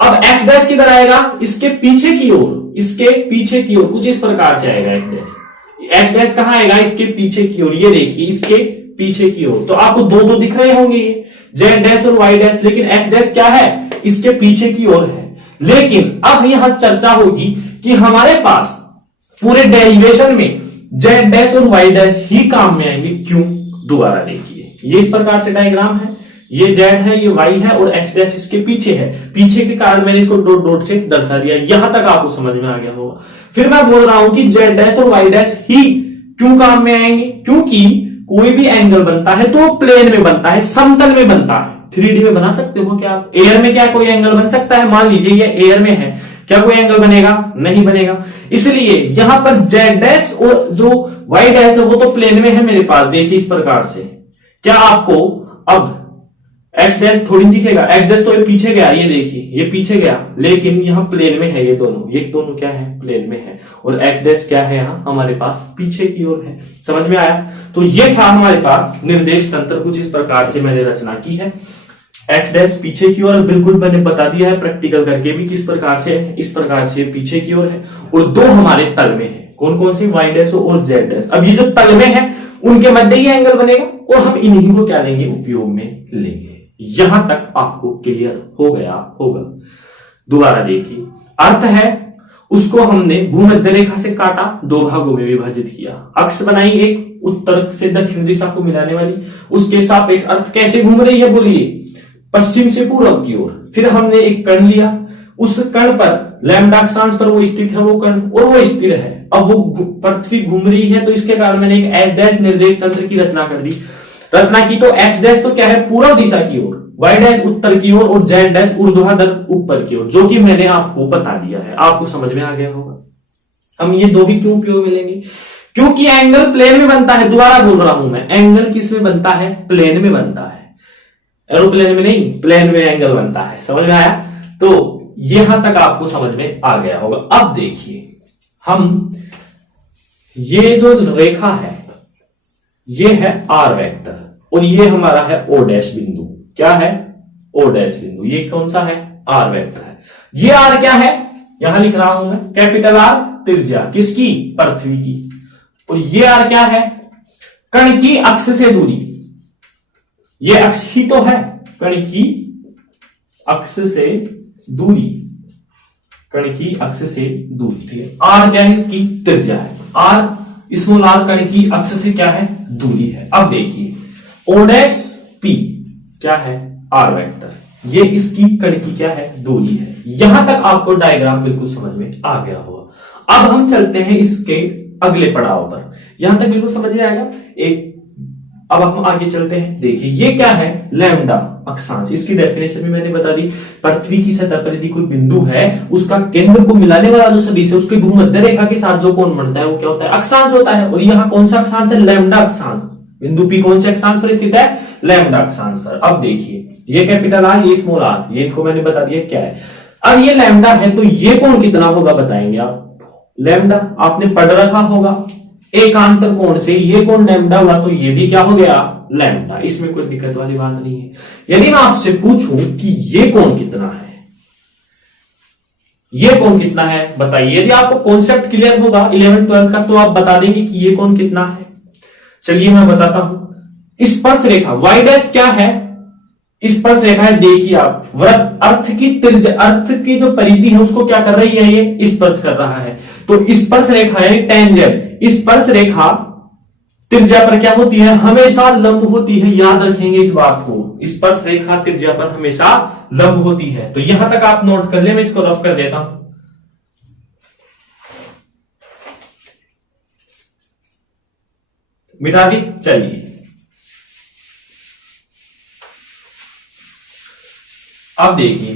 अब एक्स डैश किधर आएगा? इसके पीछे की ओर, इसके पीछे की ओर कुछ इस प्रकार से आएगा एक्स डैश। एक्स डैश कहां आएगा? इसके पीछे की ओर। ये देखिए इसके पीछे की ओर। तो आपको दो दो दिख रहे होंगे, ये जेड डैश और वाई डैश, लेकिन एक्स डैश क्या है? इसके पीछे की ओर है। लेकिन अब यहां चर्चा होगी कि हमारे पास पूरे डेरिवेशन में जेड डैश और वाई डैश ही काम में आएंगे। क्यों? दोबारा देखिए, ये इस प्रकार से डायग्राम है, ये जेड है, ये वाई है, और एक्स डैश इसके पीछे है। पीछे के कारण मैंने इसको डॉट डॉट से दर्शा दिया। यहां तक आपको समझ में आ गया होगा। फिर मैं बोल रहा हूं कि जेड डैश और वाई डैश ही क्यों काम में आएंगे? क्योंकि कोई भी एंगल बनता है तो प्लेन में बनता है, समतल में बनता है। 3D में बना सकते हो क्या आप? एयर में क्या कोई एंगल बन सकता है? मान लीजिए ये एयर में है, क्या कोई एंगल बनेगा? नहीं बनेगा। इसलिए यहां पर जेड डैश और जो वाई डैश है वो तो प्लेन में है मेरे पास। देखिए इस प्रकार से क्या आपको अब एक्स डैश थोड़ी दिखेगा? एक्स डैश तो ये पीछे गया, ये देखिए ये पीछे गया, लेकिन यहाँ प्लेन में है। ये दोनों क्या है? प्लेन में है। और एक्स डैश क्या है? यहाँ हमारे पास पीछे की ओर है। समझ में आया? तो ये था हमारे पास निर्देश तंत्र। कुछ इस प्रकार से मैंने रचना की है। एक्स डैश पीछे की ओर, बिल्कुल मैंने बता दिया है प्रैक्टिकल करके भी किस प्रकार से है। इस प्रकार से पीछे की ओर है, और दो हमारे तल में है। कौन कौन से? वाई डैश और जेड डैश। अब ये जो तल में है उनके मध्य ही एंगल बनेगा, और हम इन्हीं को क्या लेंगे? उपयोग में लेंगे। यहां तक आपको क्लियर हो गया होगा। दोबारा देखिए, अर्थ है उसको हमने भूमध्य रेखा से काटा, दो भागों में विभाजित किया, अक्ष बनाई एक उत्तर से दक्षिण दिशा को मिलाने वाली, उसके सापेक्ष अर्थ कैसे घूम रही है? बोलिए, पश्चिम से पूर्व की ओर। फिर हमने एक कण लिया, उस कण पर लैम्डा अक्षांश पर वो स्थित है वो कण, और वो स्थिर है। अब वो पृथ्वी घूम रही है, तो इसके कारण मैंने एक एच डैश निर्देश तंत्र की रचना कर दी। रचना की तो एक्स डैश तो क्या है? पूर्व दिशा की ओर, वाई डैश उत्तर की ओर, और जेड डैश ऊर्ध्वाधर ऊपर की ओर, जो कि मैंने आपको बता दिया है। आपको समझ में आ गया होगा। हम ये दो भी क्यों उपयोग में लेंगे? क्योंकि एंगल प्लेन में बनता है, दोबारा बोल रहा हूं मैं, एंगल किस में बनता है? प्लेन में बनता है, एरोप्लेन में नहीं, प्लेन में एंगल बनता है। समझ में आया? तो यहां तक आपको समझ में आ गया होगा। अब देखिए, हम ये जो रेखा है ये है आर वेक्टर और ये हमारा है ओ डैश बिंदु। क्या है? ओ डैश बिंदु। ये कौन सा है? आर वेक्टर है। ये आर क्या है? यहां लिख रहा हूं मैं, कैपिटल आर, त्रिज्या किसकी? पृथ्वी की। और ये आर क्या है? कण की अक्ष से दूरी। ये अक्ष ही तो है, कण की अक्ष से दूरी, कण की अक्ष से दूरी। ठीक है, आर क्या है? इसकी त्रिज्या है। आर स्मॉल आर कण की अक्ष से क्या है? दूरी है। अब देखिए, ओ डैश पी क्या है? R vector. ये इसकी कण की क्या है? दूरी है। यहां तक आपको डायग्राम बिल्कुल समझ में आ गया होगा। अब हम चलते हैं इसके अगले पड़ाव पर। यहां तक बिल्कुल समझ में आएगा। अब हम आगे चलते हैं। देखिए, ये क्या है? लैम्डा अक्षांश। इसकी डेफिनेशन भी मैंने बता दी। पृथ्वी की सतह पर यदि कोई बिंदु है, उसका केंद्र को मिलाने वाला जो सदिश है, उसके भूमध्य रेखा के साथ जो कोण बनता है वो क्या होता है? अक्षांश होता है। और यहाँ कौन सा अक्षांश है? लैम्डा अक्षांश। बिंदु पी कौन से अक्षांश पर स्थित है? लैम्डा अक्षांश पर। अब देखिए, ये कैपिटल आर, ये स्मॉल आर, ये इनको मैंने बता दिया क्या है। अब ये लैम्डा है तो ये कोण कितना होगा बताएंगे आप? लैम्डा आपने पढ़ रखा होगा, एकांतर कोण से ये कोण लैम्डा हुआ तो ये भी क्या हो गया? लैम्डा। इसमें कोई दिक्कत वाली बात नहीं है। यदि मैं आपसे पूछूं कि ये कोण कितना है, ये कोण कितना है बताइए। यदि आपको कॉन्सेप्ट क्लियर होगा 11th 12th का तो आप बता देंगे कि ये कोण कितना है। चलिए मैं बताता हूं। स्पर्श रेखा y डैश क्या है? स्पर्श रेखा है। देखिए आप, वृत्त अर्थ की त्रिज्या, अर्थ की जो परिधि है उसको क्या कर रही है? ये स्पर्श कर रहा है। तो स्पर्श रेखा है टेंजेंट। स्पर्श रेखा त्रिज्या पर क्या होती है? हमेशा लंब होती है। याद रखेंगे इस बात को, स्पर्श रेखा त्रिज्या पर हमेशा लंब होती है। तो यहां तक आप नोट कर ले, मैं इसको रफ कर देता हूं। मिटा दी। चलिए, अब देखिए,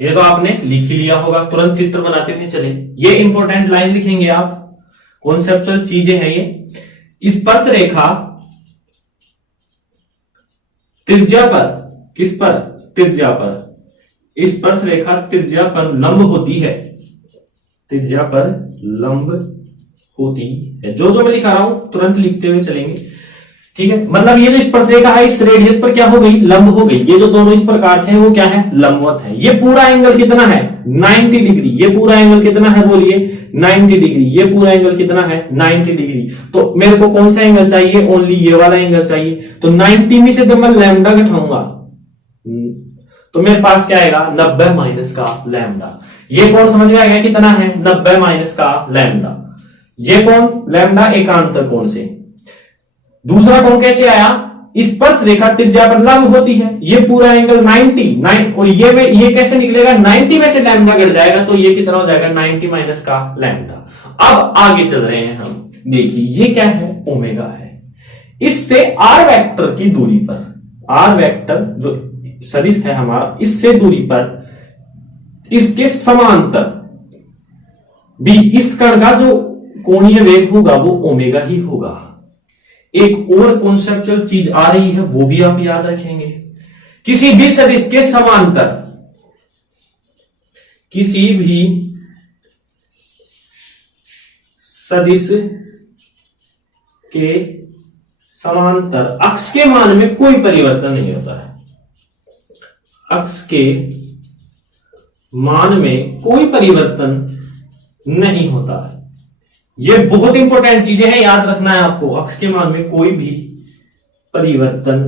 ये तो आपने लिख ही लिया होगा, तुरंत चित्र बनाते हुए चले। ये इंपॉर्टेंट लाइन लिखेंगे आप, कॉन्सेप्चुअल चीजें हैं ये। स्पर्श रेखा त्रिज्या पर, किस पर? त्रिज्या पर। स्पर्श रेखा त्रिज्या पर लंब होती है, त्रिज्या पर लंब होती है। जो जो मैं लिखा रहा हूं तुरंत लिखते हुए चलेंगे। ठीक है, मतलब ये जो स्पर्श रेखा है इस रेडियस पर क्या हो गई? लंब हो गई। ये जो दोनों इस प्रकार से है वो क्या है? लंबवत है। ये पूरा एंगल कितना है? 90 डिग्री। ये पूरा एंगल कितना है बोलिए? 90 डिग्री। ये पूरा एंगल कितना है? 90 डिग्री। तो मेरे को कौन सा एंगल चाहिए? ओनली ये वाला एंगल चाहिए। तो 90 में से जब मैं लैम्डा घटाऊंगा तो मेरे पास क्या आएगा? 90 माइनस का लैम्डा। ये कौन समझ में आएगा कितना है? 90 माइनस का लैम्डा। ये कौन? लैम्डा एकांतर कोण से। दूसरा कोण कैसे आया? स्पर्श रेखा त्रिज्या पर लंब होती है। ये पूरा एंगल 90 और ये कैसे निकलेगा? 90 में से लैम्डा घट जाएगा तो ये कितना हो जाएगा? 90 माइनस का लैम्डा। अब आगे चल रहे हैं हम। देखिए, ये क्या है? ओमेगा है। इससे आर वेक्टर की दूरी पर, आर वेक्टर जो सदिश है हमारा, इससे दूरी पर इसके समांतर भी इस कण का जो कोणीय वेग होगा वो ओमेगा ही होगा। एक और कॉन्सेप्चुअल चीज आ रही है, वो भी आप याद रखेंगे। किसी भी सदिश के समांतर, किसी भी सदिश के समांतर अक्ष के मान में कोई परिवर्तन नहीं होता है। अक्ष के मान में कोई परिवर्तन नहीं होता है। ये बहुत इंपॉर्टेंट चीजें हैं, याद रखना है आपको। अक्ष के मान में कोई भी परिवर्तन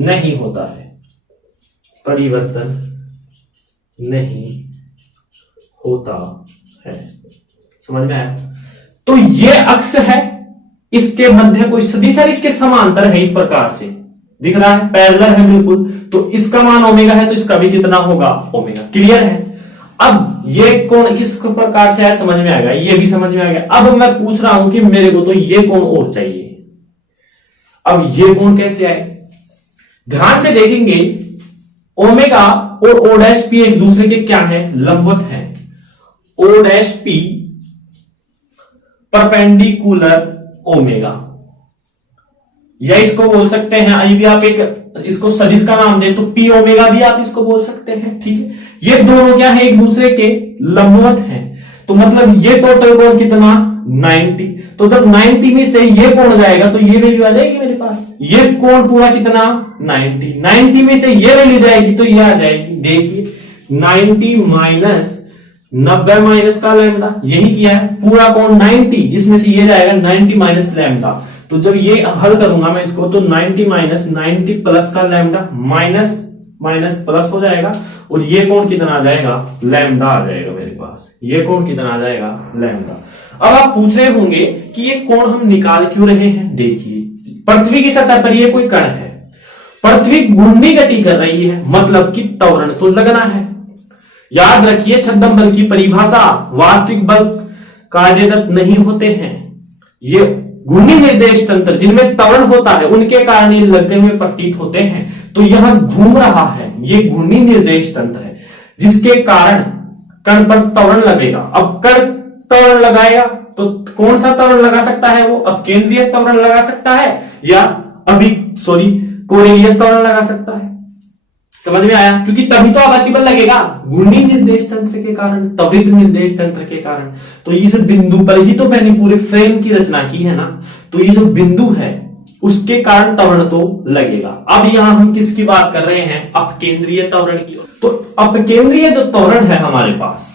नहीं होता है, परिवर्तन नहीं होता है। समझ में आया? तो ये अक्ष है, इसके मध्य कोई सदिश है, इसके समांतर है, इस प्रकार से दिख रहा है, पैरेलल है बिल्कुल। तो इसका मान ओमेगा है तो इसका भी कितना होगा? ओमेगा। क्लियर है? अब ये कोण किस प्रकार से है समझ में आएगा, ये भी समझ में आ गया। अब मैं पूछ रहा हूं कि मेरे को तो ये कोण और चाहिए। अब ये कोण कैसे आए? ध्यान से देखेंगे, ओमेगा और ओ डैश पी एक दूसरे के क्या है? लंबवत है। O dash P perpendicular omega, या इसको बोल सकते हैं, यदि आप एक इसको सदिश का नाम दें तो पी ओमेगा भी आप इसको बोल सकते हैं। ठीक है, ये दोनों क्या है, एक दूसरे के लंबवत हैं। तो मतलब ये टोटल कोण कितना 90। तो जब 90 में से ये कोण जाएगा तो ये वैल्यू आ जाएगी मेरे पास। ये कोण पूरा कितना 90 में से ये वैल्यू जाएगी तो ये आ जाएगी। देखिए 90 माइनस 90 माइनस का लैम्डा, यही किया है। पूरा कोण 90 जिसमें से ये जाएगा 90 माइनस लैम्डा। तो जब ये हल करूंगा मैं इसको तो 90 माइनस 90 प्लस का लैम्डा, माइनस माइनस प्लस हो जाएगा और ये कोण कितना आ जाएगा, लैम्डा आ जाएगा मेरे पास। ये कोण कितना आ जाएगा, लैम्डा। अब आप पूछ रहे होंगे कि ये कोण हम निकाल क्यों रहे हैं। देखिए पृथ्वी की सतह पर ये कोई कण है, पृथ्वी घूर्णी गति कर रही है, मतलब कि त्वरण तो लगना है। याद रखिए छद्म बल की परिभाषा, वास्तविक बल कार्यरत नहीं होते हैं, ये घूर्णी निर्देश तंत्र जिनमें त्वरण होता है उनके कारण ये लगते हुए प्रतीत होते हैं। तो यह घूम रहा है, ये घूर्णी निर्देश तंत्र है जिसके कारण कण पर त्वरण लगेगा। अब कण त्वरण लगाएगा तो कौन सा त्वरण लगा सकता है वो, अब केंद्रीय त्वरण लगा सकता है या कोरिलियस त्वरण लगा सकता है। समझ में आया, क्योंकि तभी तो आभासी बल लगेगा, घूर्णी निर्देश तंत्र के कारण, त्वरित निर्देश तंत्र के कारण। तो इस बिंदु पर ही तो मैंने पूरे फ्रेम की रचना की है ना, तो ये जो बिंदु है उसके कारण त्वरण तो लगेगा। अब यहां हम किसकी बात कर रहे हैं, अपकेंद्रीय त्वरण की। तो अपकेंद्रीय जो त्वरण है हमारे पास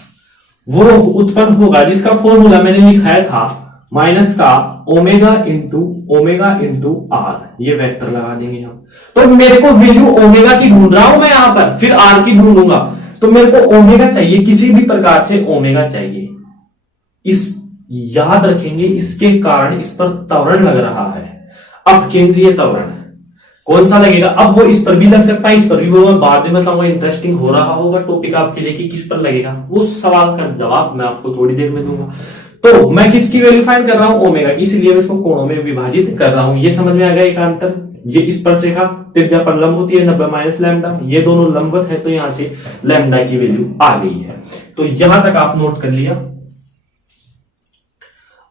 वो उत्पन्न होगा जिसका फॉर्मूला मैंने लिखाया था, माइनस का ओमेगा इंटू आर, ये वेक्टर लगा देंगे हम। तो मेरे को वैल्यू ओमेगा की ढूंढ रहा हूं मैं यहां पर, फिर आर की ढूंढूंगा, तो मेरे को ओमेगा चाहिए, किसी भी प्रकार से ओमेगा चाहिए। इस याद रखेंगे इसके कारण इस पर त्वरण लग रहा है, अपकेंद्रीय त्वरण। कौन सा लगेगा, अब वो इस पर भी लग सकता है, इस पर भी, वो मैं बाद में बताऊंगा। इंटरेस्टिंग हो रहा होगा टॉपिक आपके लिए कि किस पर लगेगा, उस सवाल का जवाब मैं आपको थोड़ी देर में दूंगा। तो मैं किसकी वैल्यू फाइंड कर रहा हूं, ओमेगा की, इसलिए मैं इसको कोणों में विभाजित कर रहा हूं। ये समझ में आ गया एक अंतर। ये इस पर रेखा त्रिज्या पर लंब होती है 90 माइनस लैम्डा, ये दोनों लंबवत है तो यहां से लैम्डा की वैल्यू आ गई है। तो यहां तक आप नोट कर लिया।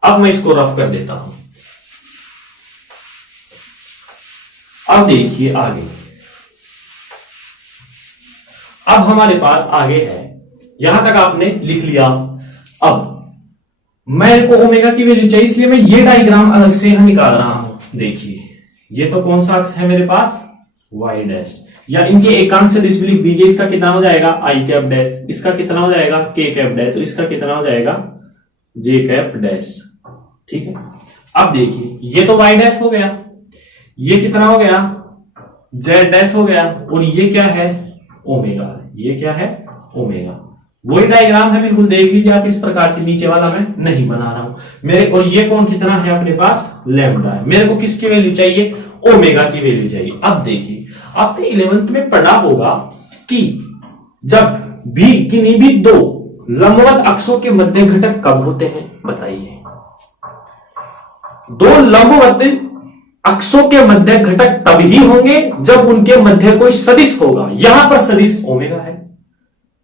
अब मैं इसको रफ कर देता हूं। अब देखिए आगे, अब हमारे पास आगे है, यहां तक आपने लिख लिया। अब मेरे को ओमेगा की वैल्यू चाहिए, इसलिए मैं ये डायग्राम अलग से यहां निकाल रहा हूं। देखिए ये तो कौन सा अक्ष है मेरे पास, वाई डैश, या इनके एकांक से लिख दीजिए। इसका कितना हो जाएगा आई कैप डैश, इसका कितना हो जाएगा के कैप डैश, और इसका कितना हो जाएगा जे कैप डैश। ठीक है, अब देखिए ये तो वाई डैश हो गया, ये कितना हो गया जेड डैश हो गया, और ये क्या है ओमेगा, ये क्या है ओमेगा। वही डायग्राम है, बिल्कुल देख लीजिए आप इस प्रकार से, नीचे वाला मैं नहीं बना रहा हूं मेरे। और ये कौन कितना है अपने पास, लैम्डा है। मेरे को किसकी वैल्यू चाहिए, ओमेगा की वैल्यू चाहिए। अब देखिए आपने 11th में पढ़ा होगा कि जब भी किन्हीं भी दो लंबवत अक्षों के मध्य घटक कब होते हैं, बताइए। दो लंबवत अक्षों के मध्य घटक तभी होंगे जब उनके मध्य कोई सदिश होगा। यहां पर सदिश ओमेगा है,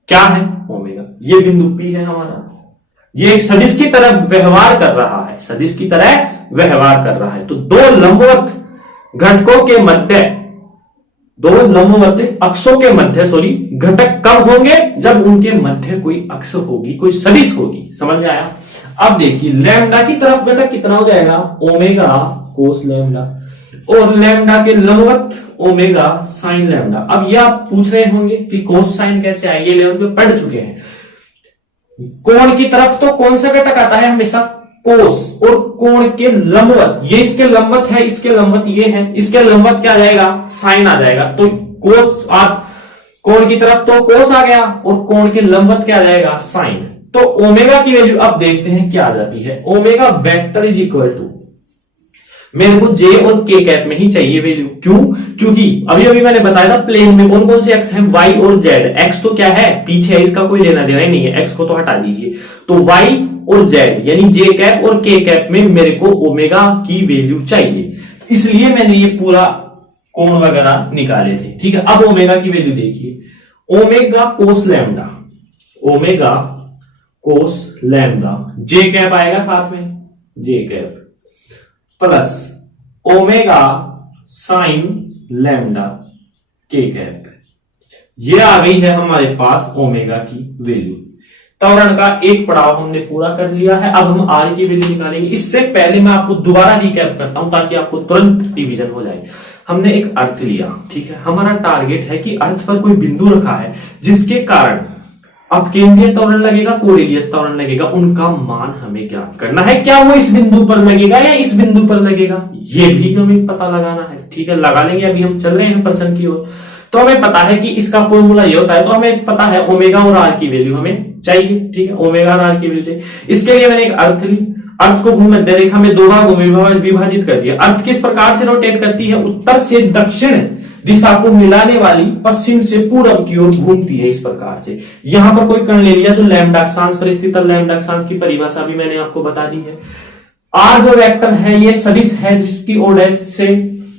क्या है ओमेगा, ये बिंदु पी है हमारा, ये एक सदिश की तरह व्यवहार कर रहा है, सदिश की तरह व्यवहार कर रहा है। तो दो लंबवत घटकों के मध्य, दो लंबवत अक्षों के मध्य घटक कब होंगे, जब उनके मध्य कोई अक्ष होगी, कोई सदिश होगी। समझ में आया। अब देखिए लैम्डा की तरफ घटक कितना हो जाएगा, ओमेगा कोस लैम्डा, और लैम्डा के लंबवत ओमेगा साइन लैम्डा। अब ये आप पूछ रहे होंगे कि कोस साइन कैसे आए, ये लेवल पे पढ़ चुके हैं। कोण की तरफ तो कौन सा घटक आता है, हमेशा कोस, और कोण के लंबवत, ये इसके लंबवत है, इसके लंबवत ये है, इसके लंबवत क्या आ जाएगा, साइन आ जाएगा। तो कोस, आप कोण की तरफ तो कोस आ गया, और कोण के लंबवत क्या आ जाएगा, साइन। तो ओमेगा की वैल्यू अब देखते हैं क्या आ जाती है। Omega vector is equal to, मेरे को जे और के कैप में ही चाहिए वैल्यू। क्यों, क्योंकि अभी अभी मैंने बताया था प्लेन में कौन कौन से एक्स हैं, वाई और जेड। एक्स तो क्या है, पीछे है, इसका कोई लेना देना ही नहीं है, एक्स को तो हटा दीजिए। तो वाई और जेड यानी जे कैप और के कैप में मेरे को ओमेगा की वैल्यू चाहिए, इसलिए मैंने ये पूरा कोण वगैरह निकाले थे। ठीक है, अब ओमेगा की वैल्यू देखिए, omega cos lambda, omega cos lambda, J cap आएगा साथ में, J cap plus omega sine lambda K cap. ये आ गई है हमारे पास ओमेगा की वैल्यू। त्वरण का एक पड़ाव हमने पूरा कर लिया है। अब हम आर की वैल्यू निकालेंगे। इससे पहले मैं आपको दोबारा रिकैप करता हूं ताकि आपको तुरंत डिवीजन हो जाए। हमने एक अर्थ लिया, ठीक है। हमारा टारगेट है कि अर्थ पर कोई बिंदु रखा है जिसके कारण अब केंद्रीय त्वरण लगेगा, कोरेलियस त्वरण लगेगा, उनका मान हमें ज्ञात करना है। क्या वो इस बिंदु पर लगेगा या इस बिंदु पर लगेगा, ये भी हमें पता लगाना है, ठीक है। लगा लेंगे। अभी हम चल रहे हैं प्रश्न की ओर। तो हमें पता है कि इसका फॉर्मूला ये होता है, तो हमें पता है ओमेगा और आर की वैल्यू हमें चाहिए, ठीक है। ओमेगा और आर की वैल्यू चाहिए। इसके लिए मैंने एक अर्थ ली, अर्थ को भूमध्य रेखा में दो भागों में विभाजित कर दिया। अर्थ किस प्रकार से रोटेट करती है, उत्तर से दक्षिण दिशा को मिलाने वाली पश्चिम से पूर्व की ओर घूमती है, इस प्रकार से। यहां पर कोई कण ले लिया जो लैम्ब्डा अक्षांश पर स्थित है। लैम्ब्डा अक्षांश की परिभाषा भी मैंने आपको बता दी है। आर जो वेक्टर है ये सदिश है जिसकी ओ डैश से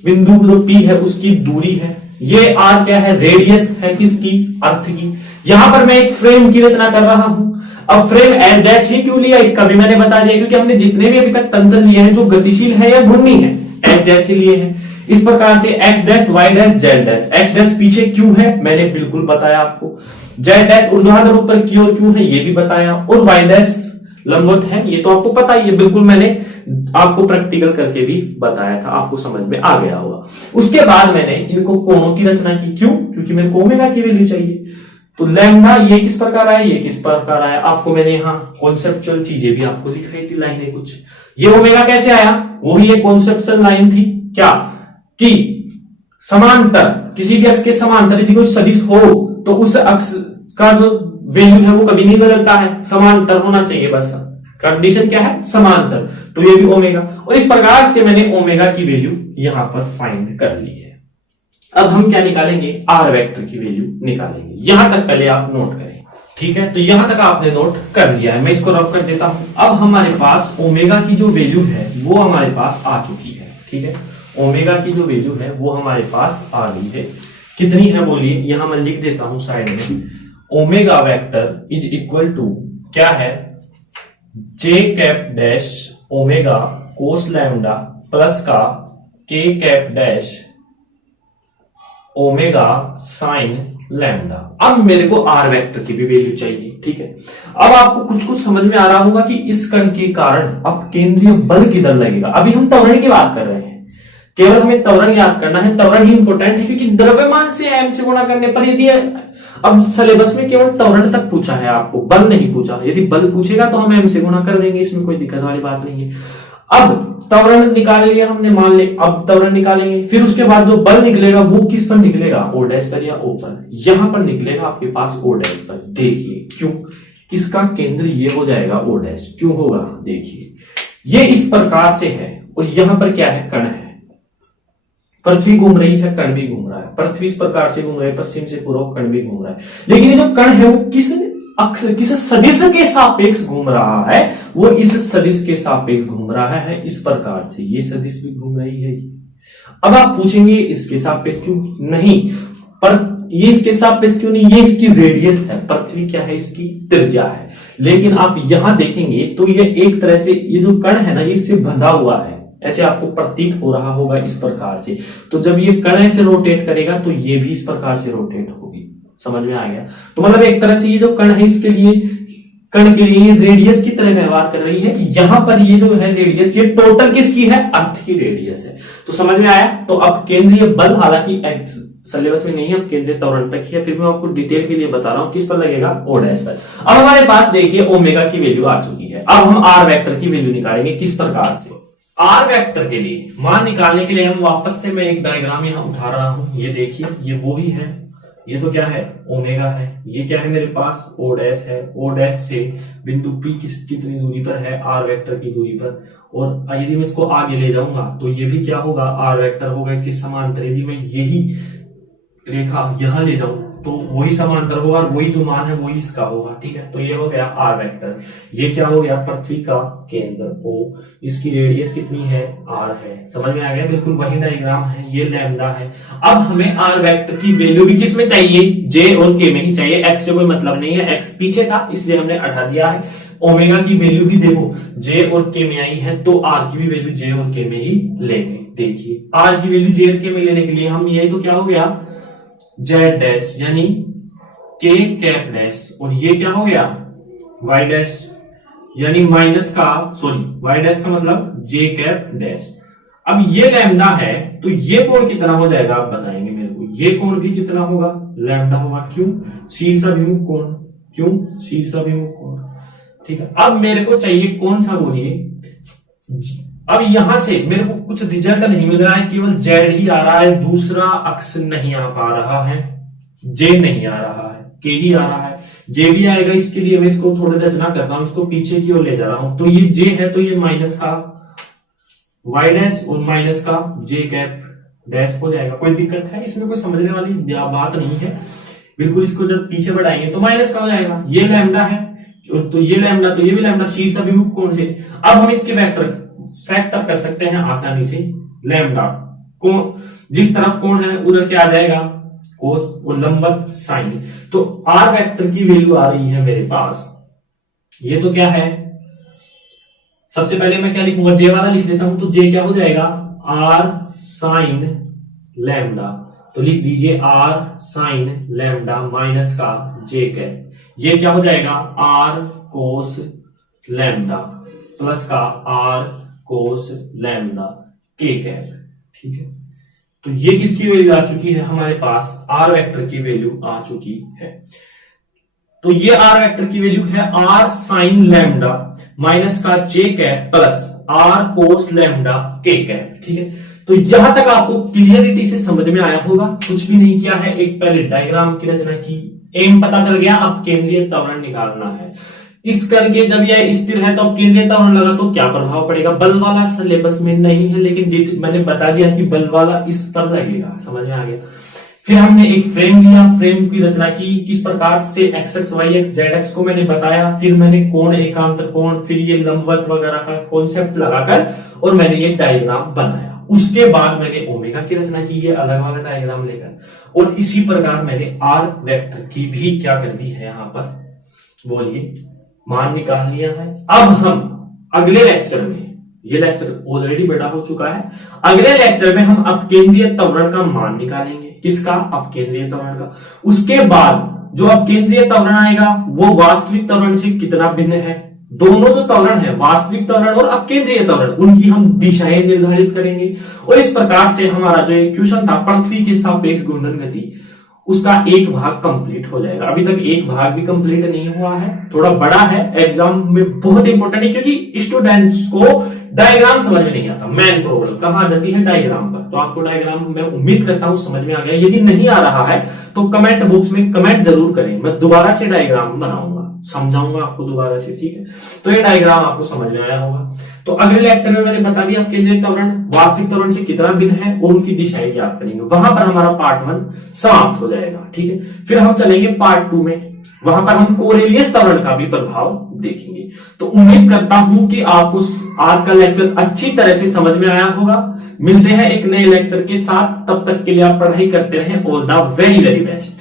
बिंदु जो पी है उसकी दूरी है। ये आर क्या है, रेडियस है किसकी, अर्थ की। यहां पर मैं एक फ्रेम की रचना कर रहा हूं। अब फ्रेम एच डैश ही क्यों लिया इसका भी मैंने बता दिया, क्योंकि हमने जितने भी अभी तक तंत्र लिए हैं जो गतिशील है या घूर्णी है, एच डैश ही लिए हैं। इस प्रकार से X dash, Y dash, Z dash. X dash पीछे क्यों है मैंने बिल्कुल बताया आपको। जेड डैश ऊर्ध्वाधर ऊपर की ओर क्यों है ये भी बताया। और वाई डैश लंबवत है, ये तो आपको पता ही है, बिल्कुल मैंने आपको प्रैक्टिकल करके भी बताया था, आपको समझ में आ गया होगा। उसके बाद मैंने इनको कोणों की रचना की। क्यों, क्योंकि मेरे को ओमेगा की वैल्यू चाहिए। तो लैम्डा ये किस प्रकार आया, ये किस प्रकार आया, आपको मैंने यहाँ कॉन्सेप्चुअल चीजें भी आपको लिख रही थी, लाइनें कुछ। ये ओमेगा कैसे आया, वो ही एक कॉन्सेप्चुअल लाइन थी। क्या कि समांतर, किसी भी अक्ष के समांतर यदि कोई सदिश हो तो उस अक्ष का जो वैल्यू है वो कभी नहीं बदलता है, समांतर होना चाहिए बस। कंडीशन क्या है, समांतर। तो ये भी ओमेगा। और इस प्रकार से मैंने ओमेगा की वैल्यू यहां पर फाइंड कर ली है। अब हम क्या निकालेंगे, आर वेक्टर की वैल्यू निकालेंगे। यहां तक पहले आप नोट करें, ठीक है। तो यहां तक आपने नोट कर लिया है, मैं इसको रफ कर देता हूं। अब हमारे पास ओमेगा की जो वैल्यू है वो हमारे पास आ चुकी है, ठीक है। ओमेगा की जो वैल्यू है वो हमारे पास आ गई है। कितनी है बोलिए, यहां मैं लिख देता हूं साइड में। Omega vector is equal to क्या है, J cap dash omega cos lambda plus का K cap dash omega sine lambda. अब मेरे को आर वेक्टर की भी वैल्यू चाहिए, ठीक है। अब आपको कुछ कुछ समझ में आ रहा होगा कि इस कण के कारण अब केंद्रीय बल किधर लगेगा। अभी हम त्वरण की बात कर रहे हैं, केवल हमें त्वरण याद करना है। त्वरण ही इंपॉर्टेंट है क्योंकि द्रव्यमान से एम से गुणा करने पर यदि अब सिलेबस में केवल त्वरण तक पूछा है, आपको बल नहीं पूछा। यदि बल पूछेगा तो हम एम से गुणा कर देंगे, इसमें कोई दिक्कत वाली बात नहीं है। अब त्वरण निकाल लिया हमने, मान ले अब त्वरण निकालेंगे, फिर उसके बाद जो बल निकलेगा वो किस पर निकलेगा, ओ डैश पर या ओ पर। यहां पर निकलेगा आपके पास ओ डैश पर। देखिए क्यों, इसका केंद्र ये हो जाएगा ओ डैश। क्यों होगा, देखिए ये इस प्रकार से है और यहां पर क्या है, कण है। पृथ्वी घूम रही है, कण भी घूम रहा है। पृथ्वी इस प्रकार से घूम रही है, पश्चिम से पूर्व, कण भी घूम रहा है। लेकिन ये जो कण है वो किस सदिश के सापेक्ष घूम रहा है, वो इस सदिश के सापेक्ष घूम रहा है, इस प्रकार से। ये सदिश भी घूम रही है। अब आप पूछेंगे इसके सापेक्ष क्यों नहीं, पर ये इसके सापेक्ष क्यों नहीं, ये इसकी रेडियस है। पृथ्वी क्या है, इसकी त्रिज्या है। लेकिन आप यहां देखेंगे तो ये एक तरह से ये जो कण है ना, ये इससे बंधा हुआ है, ऐसे आपको प्रतीत हो रहा होगा इस प्रकार से। तो जब ये कण ऐसे रोटेट करेगा तो ये भी इस प्रकार से रोटेट होगी। समझ में आ गया। तो मतलब एक तरह से ये जो कण है इसके लिए, कण के लिए रेडियस की तरह व्यवहार कर रही है। यहां पर ये जो है रेडियस, ये टोटल किसकी है, अर्थ की रेडियस है। तो समझ में आया। तो अब केंद्रीय बल, हालांकि सिलेबस में नहीं है, अब केंद्रीय त्वरण तक है, फिर मैं आपको डिटेल के लिए बता रहा हूं किस पर लगेगा, ओ डैश पर। अब हमारे पास देखिए ओमेगा की वैल्यू आ चुकी है। अब हम आर वेक्टर की वैल्यू निकालेंगे किस प्रकार से। आर वेक्टर के लिए मान निकालने के लिए हम वापस से मैं एक डायग्राम यहां उठा रहा हूं। ये देखिए, ये वो ही है। ये तो क्या है, ओमेगा है। ये क्या है मेरे पास, ओ डैश है। ओ डैश से बिंदु पी कितनी दूरी पर है, आर वेक्टर की दूरी पर। और यदि मैं इसको आगे ले जाऊंगा तो ये भी क्या होगा, आर वेक्टर होगा इसके समांतर। यदि मैं यही रेखा यहां ले जाऊं तो वही समांतर होगा और वही जो मान है वही इसका होगा, ठीक है। तो ये हो गया आर वेक्टर। ये क्या हो गया, पृथ्वी का केंद्र ओ, इसकी रेडियस कितनी है, आर है। समझ में आ गया, बिल्कुल वही डायग्राम है, ये लैम्डा है। अब हमें आर वेक्टर की वैल्यू भी किस में चाहिए, जे और के में ही चाहिए। एक्स से कोई मतलब नहीं है, एक्स पीछे था इसलिए हमने हटा दिया है। ओमेगा की वैल्यू भी देखो जे और के में आई है, तो आर की भी वैल्यू जे और के में ही लेंगे। देखिए आर की वैल्यू जे और के में लेने के लिए हम, ये तो क्या हो गया जेड डैश यानी के कैप डैश, और ये क्या हो गया वाई डैश यानी माइनस का, सॉरी वाई डैश का मतलब जे कैप डैश। अब ये लैम्डा है तो ये कोण कितना हो जाएगा, आप बताएंगे मेरे को। ये कोण भी कितना होगा, लैम्डा होगा। क्यों, शीर्षाभिमुख कोण, क्यों शीर्षाभिमुख कोण, ठीक है। अब मेरे को चाहिए कौन सा, बोलिए। अब यहां से मेरे को कुछ रिजल्ट नहीं मिल रहा है, केवल जेड ही आ रहा है, दूसरा अक्ष नहीं आ पा रहा है, जे नहीं आ रहा है, के ही आ रहा है। जे भी आएगा, इसके लिए मैं इसको थोड़ी रचना करता हूं, इसको पीछे की ओर ले जा रहा हूं। तो ये जे है तो ये माइनस का वाई डैश और माइनस का जे कैप डैश हो जाएगा। कोई दिक्कत है इसमें, कोई समझने वाली बात नहीं है। बिल्कुल इसको जब पीछे बढ़ाएंगे तो माइनस का हो जाएगा। ये लैम्डा है तो ये लैम्डा, तो ये भी लैम्डा, शीर्षाभिमुख कोण से। अब हम इसके फैक्टर कर सकते हैं आसानी से। लैम्डा कोण, जिस तरफ कोण है उधर क्या आ जाएगा, कोस, और लंबवत साइन। तो आर वेक्टर की वैल्यू आ रही है मेरे पास, ये तो क्या है, सबसे पहले मैं क्या लिखूंगा, जे वाला लिख देता हूं। तो जे क्या हो जाएगा, आर साइन लैम्डा। तो लिख दीजिए आर साइन लैम्डा माइनस का जे कैप। ये क्या हो जाएगा, आर कोस लैम्डा प्लस का are cos lambda K cap, ठीक है। तो ये किसकी वैल्यू आ चुकी है हमारे पास, आर वेक्टर की वैल्यू आ चुकी है। तो ये आर वेक्टर की वैल्यू है आर साइन लैम्डा माइनस का J cap plus R cos lambda K cap, ठीक है। तो यहां तक आपको क्लियरिटी से समझ में आया होगा, कुछ भी नहीं किया है। एक पहले डायग्राम की रचना की, एम पता चल गया, अब केंद्रीय त्वरण निकालना है। इस करके जब यह स्थिर है तो अब केंद्रीय त्वरण लगा तो क्या प्रभाव पड़ेगा, बल वाला सिलेबस में नहीं है, लेकिन मैंने बता दिया कि बल वाला इस पर लगेगा, समझ में आ गया। फिर हमने एक फ्रेम लिया, फ्रेम की रचना की, किस प्रकार से X X Y X Z X को मैंने बताया। फिर मैंने कोण, एकांतर कोण, फिर ये लंबवत वगैरह का कॉन्सेप्ट लगाकर और मैंने ये डायग्राम बनाया। उसके बाद मैंने ओमेगा की रचना की, ये अलग वाला डायग्राम लेकर, और इसी प्रकार मैंने आर वेक्टर की भी क्या कर दी है यहां पर, बोलिए, मान निकाल लिया है। अब हम अगले लेक्चर में, ये लेक्चर ऑलरेडी बड़ा हो चुका है, अगले लेक्चर में हम अपकेंद्रीय त्वरण का मान निकालेंगे। किसका, अपकेंद्रीय त्वरण का। उसके बाद जो अपकेंद्रीय त्वरण आएगा वो वास्तविक त्वरण से कितना भिन्न है। दोनों जो त्वरण है, वास्तविक त्वरण और अपकेंद्रीय त्वरण, उनकी हम दिशाएं निर्धारित करेंगे। और इस प्रकार से हमारा जो क्वेश्चन था पृथ्वी के सापेक्ष घूर्णन गति, उसका एक भाग कंप्लीट हो जाएगा। अभी तक एक भाग भी कंप्लीट नहीं हुआ है, थोड़ा बड़ा है, एग्जाम में बहुत इंपॉर्टेंट है, क्योंकि स्टूडेंट्स को डायग्राम समझ में नहीं आता। मेन प्रॉब्लम कहां आ जाती है, डायग्राम पर। तो आपको डायग्राम मैं उम्मीद करता हूं समझ में आ गया। यदि नहीं आ रहा है तो कमेंट बॉक्स में कमेंट जरूर करें, मैं दोबारा से डायग्राम बनाऊंगा, समझाऊंगा आपको दोबारा से, ठीक है। तो ये डायग्राम आपको समझ में आया होगा। तो अगले लेक्चर में मैंने बता दिया केंद्रीय त्वरण वास्तविक त्वरण से कितना भिन्न है और उनकी दिशाएं ज्ञात करेंगे। वहां पर हमारा पार्ट 1 समाप्त हो जाएगा, ठीक है। फिर हम चलेंगे पार्ट 2 में, वहां पर हम कोरेलियस त्वरण का भी प्रभाव देखेंगे। तो उम्मीद करता हूं कि आपको आज का लेक्चर अच्छी तरह से समझ में आया होगा। मिलते हैं एक नए लेक्चर के साथ, तब तक के लिए आप पढ़ाई करते रहें। All the very very best.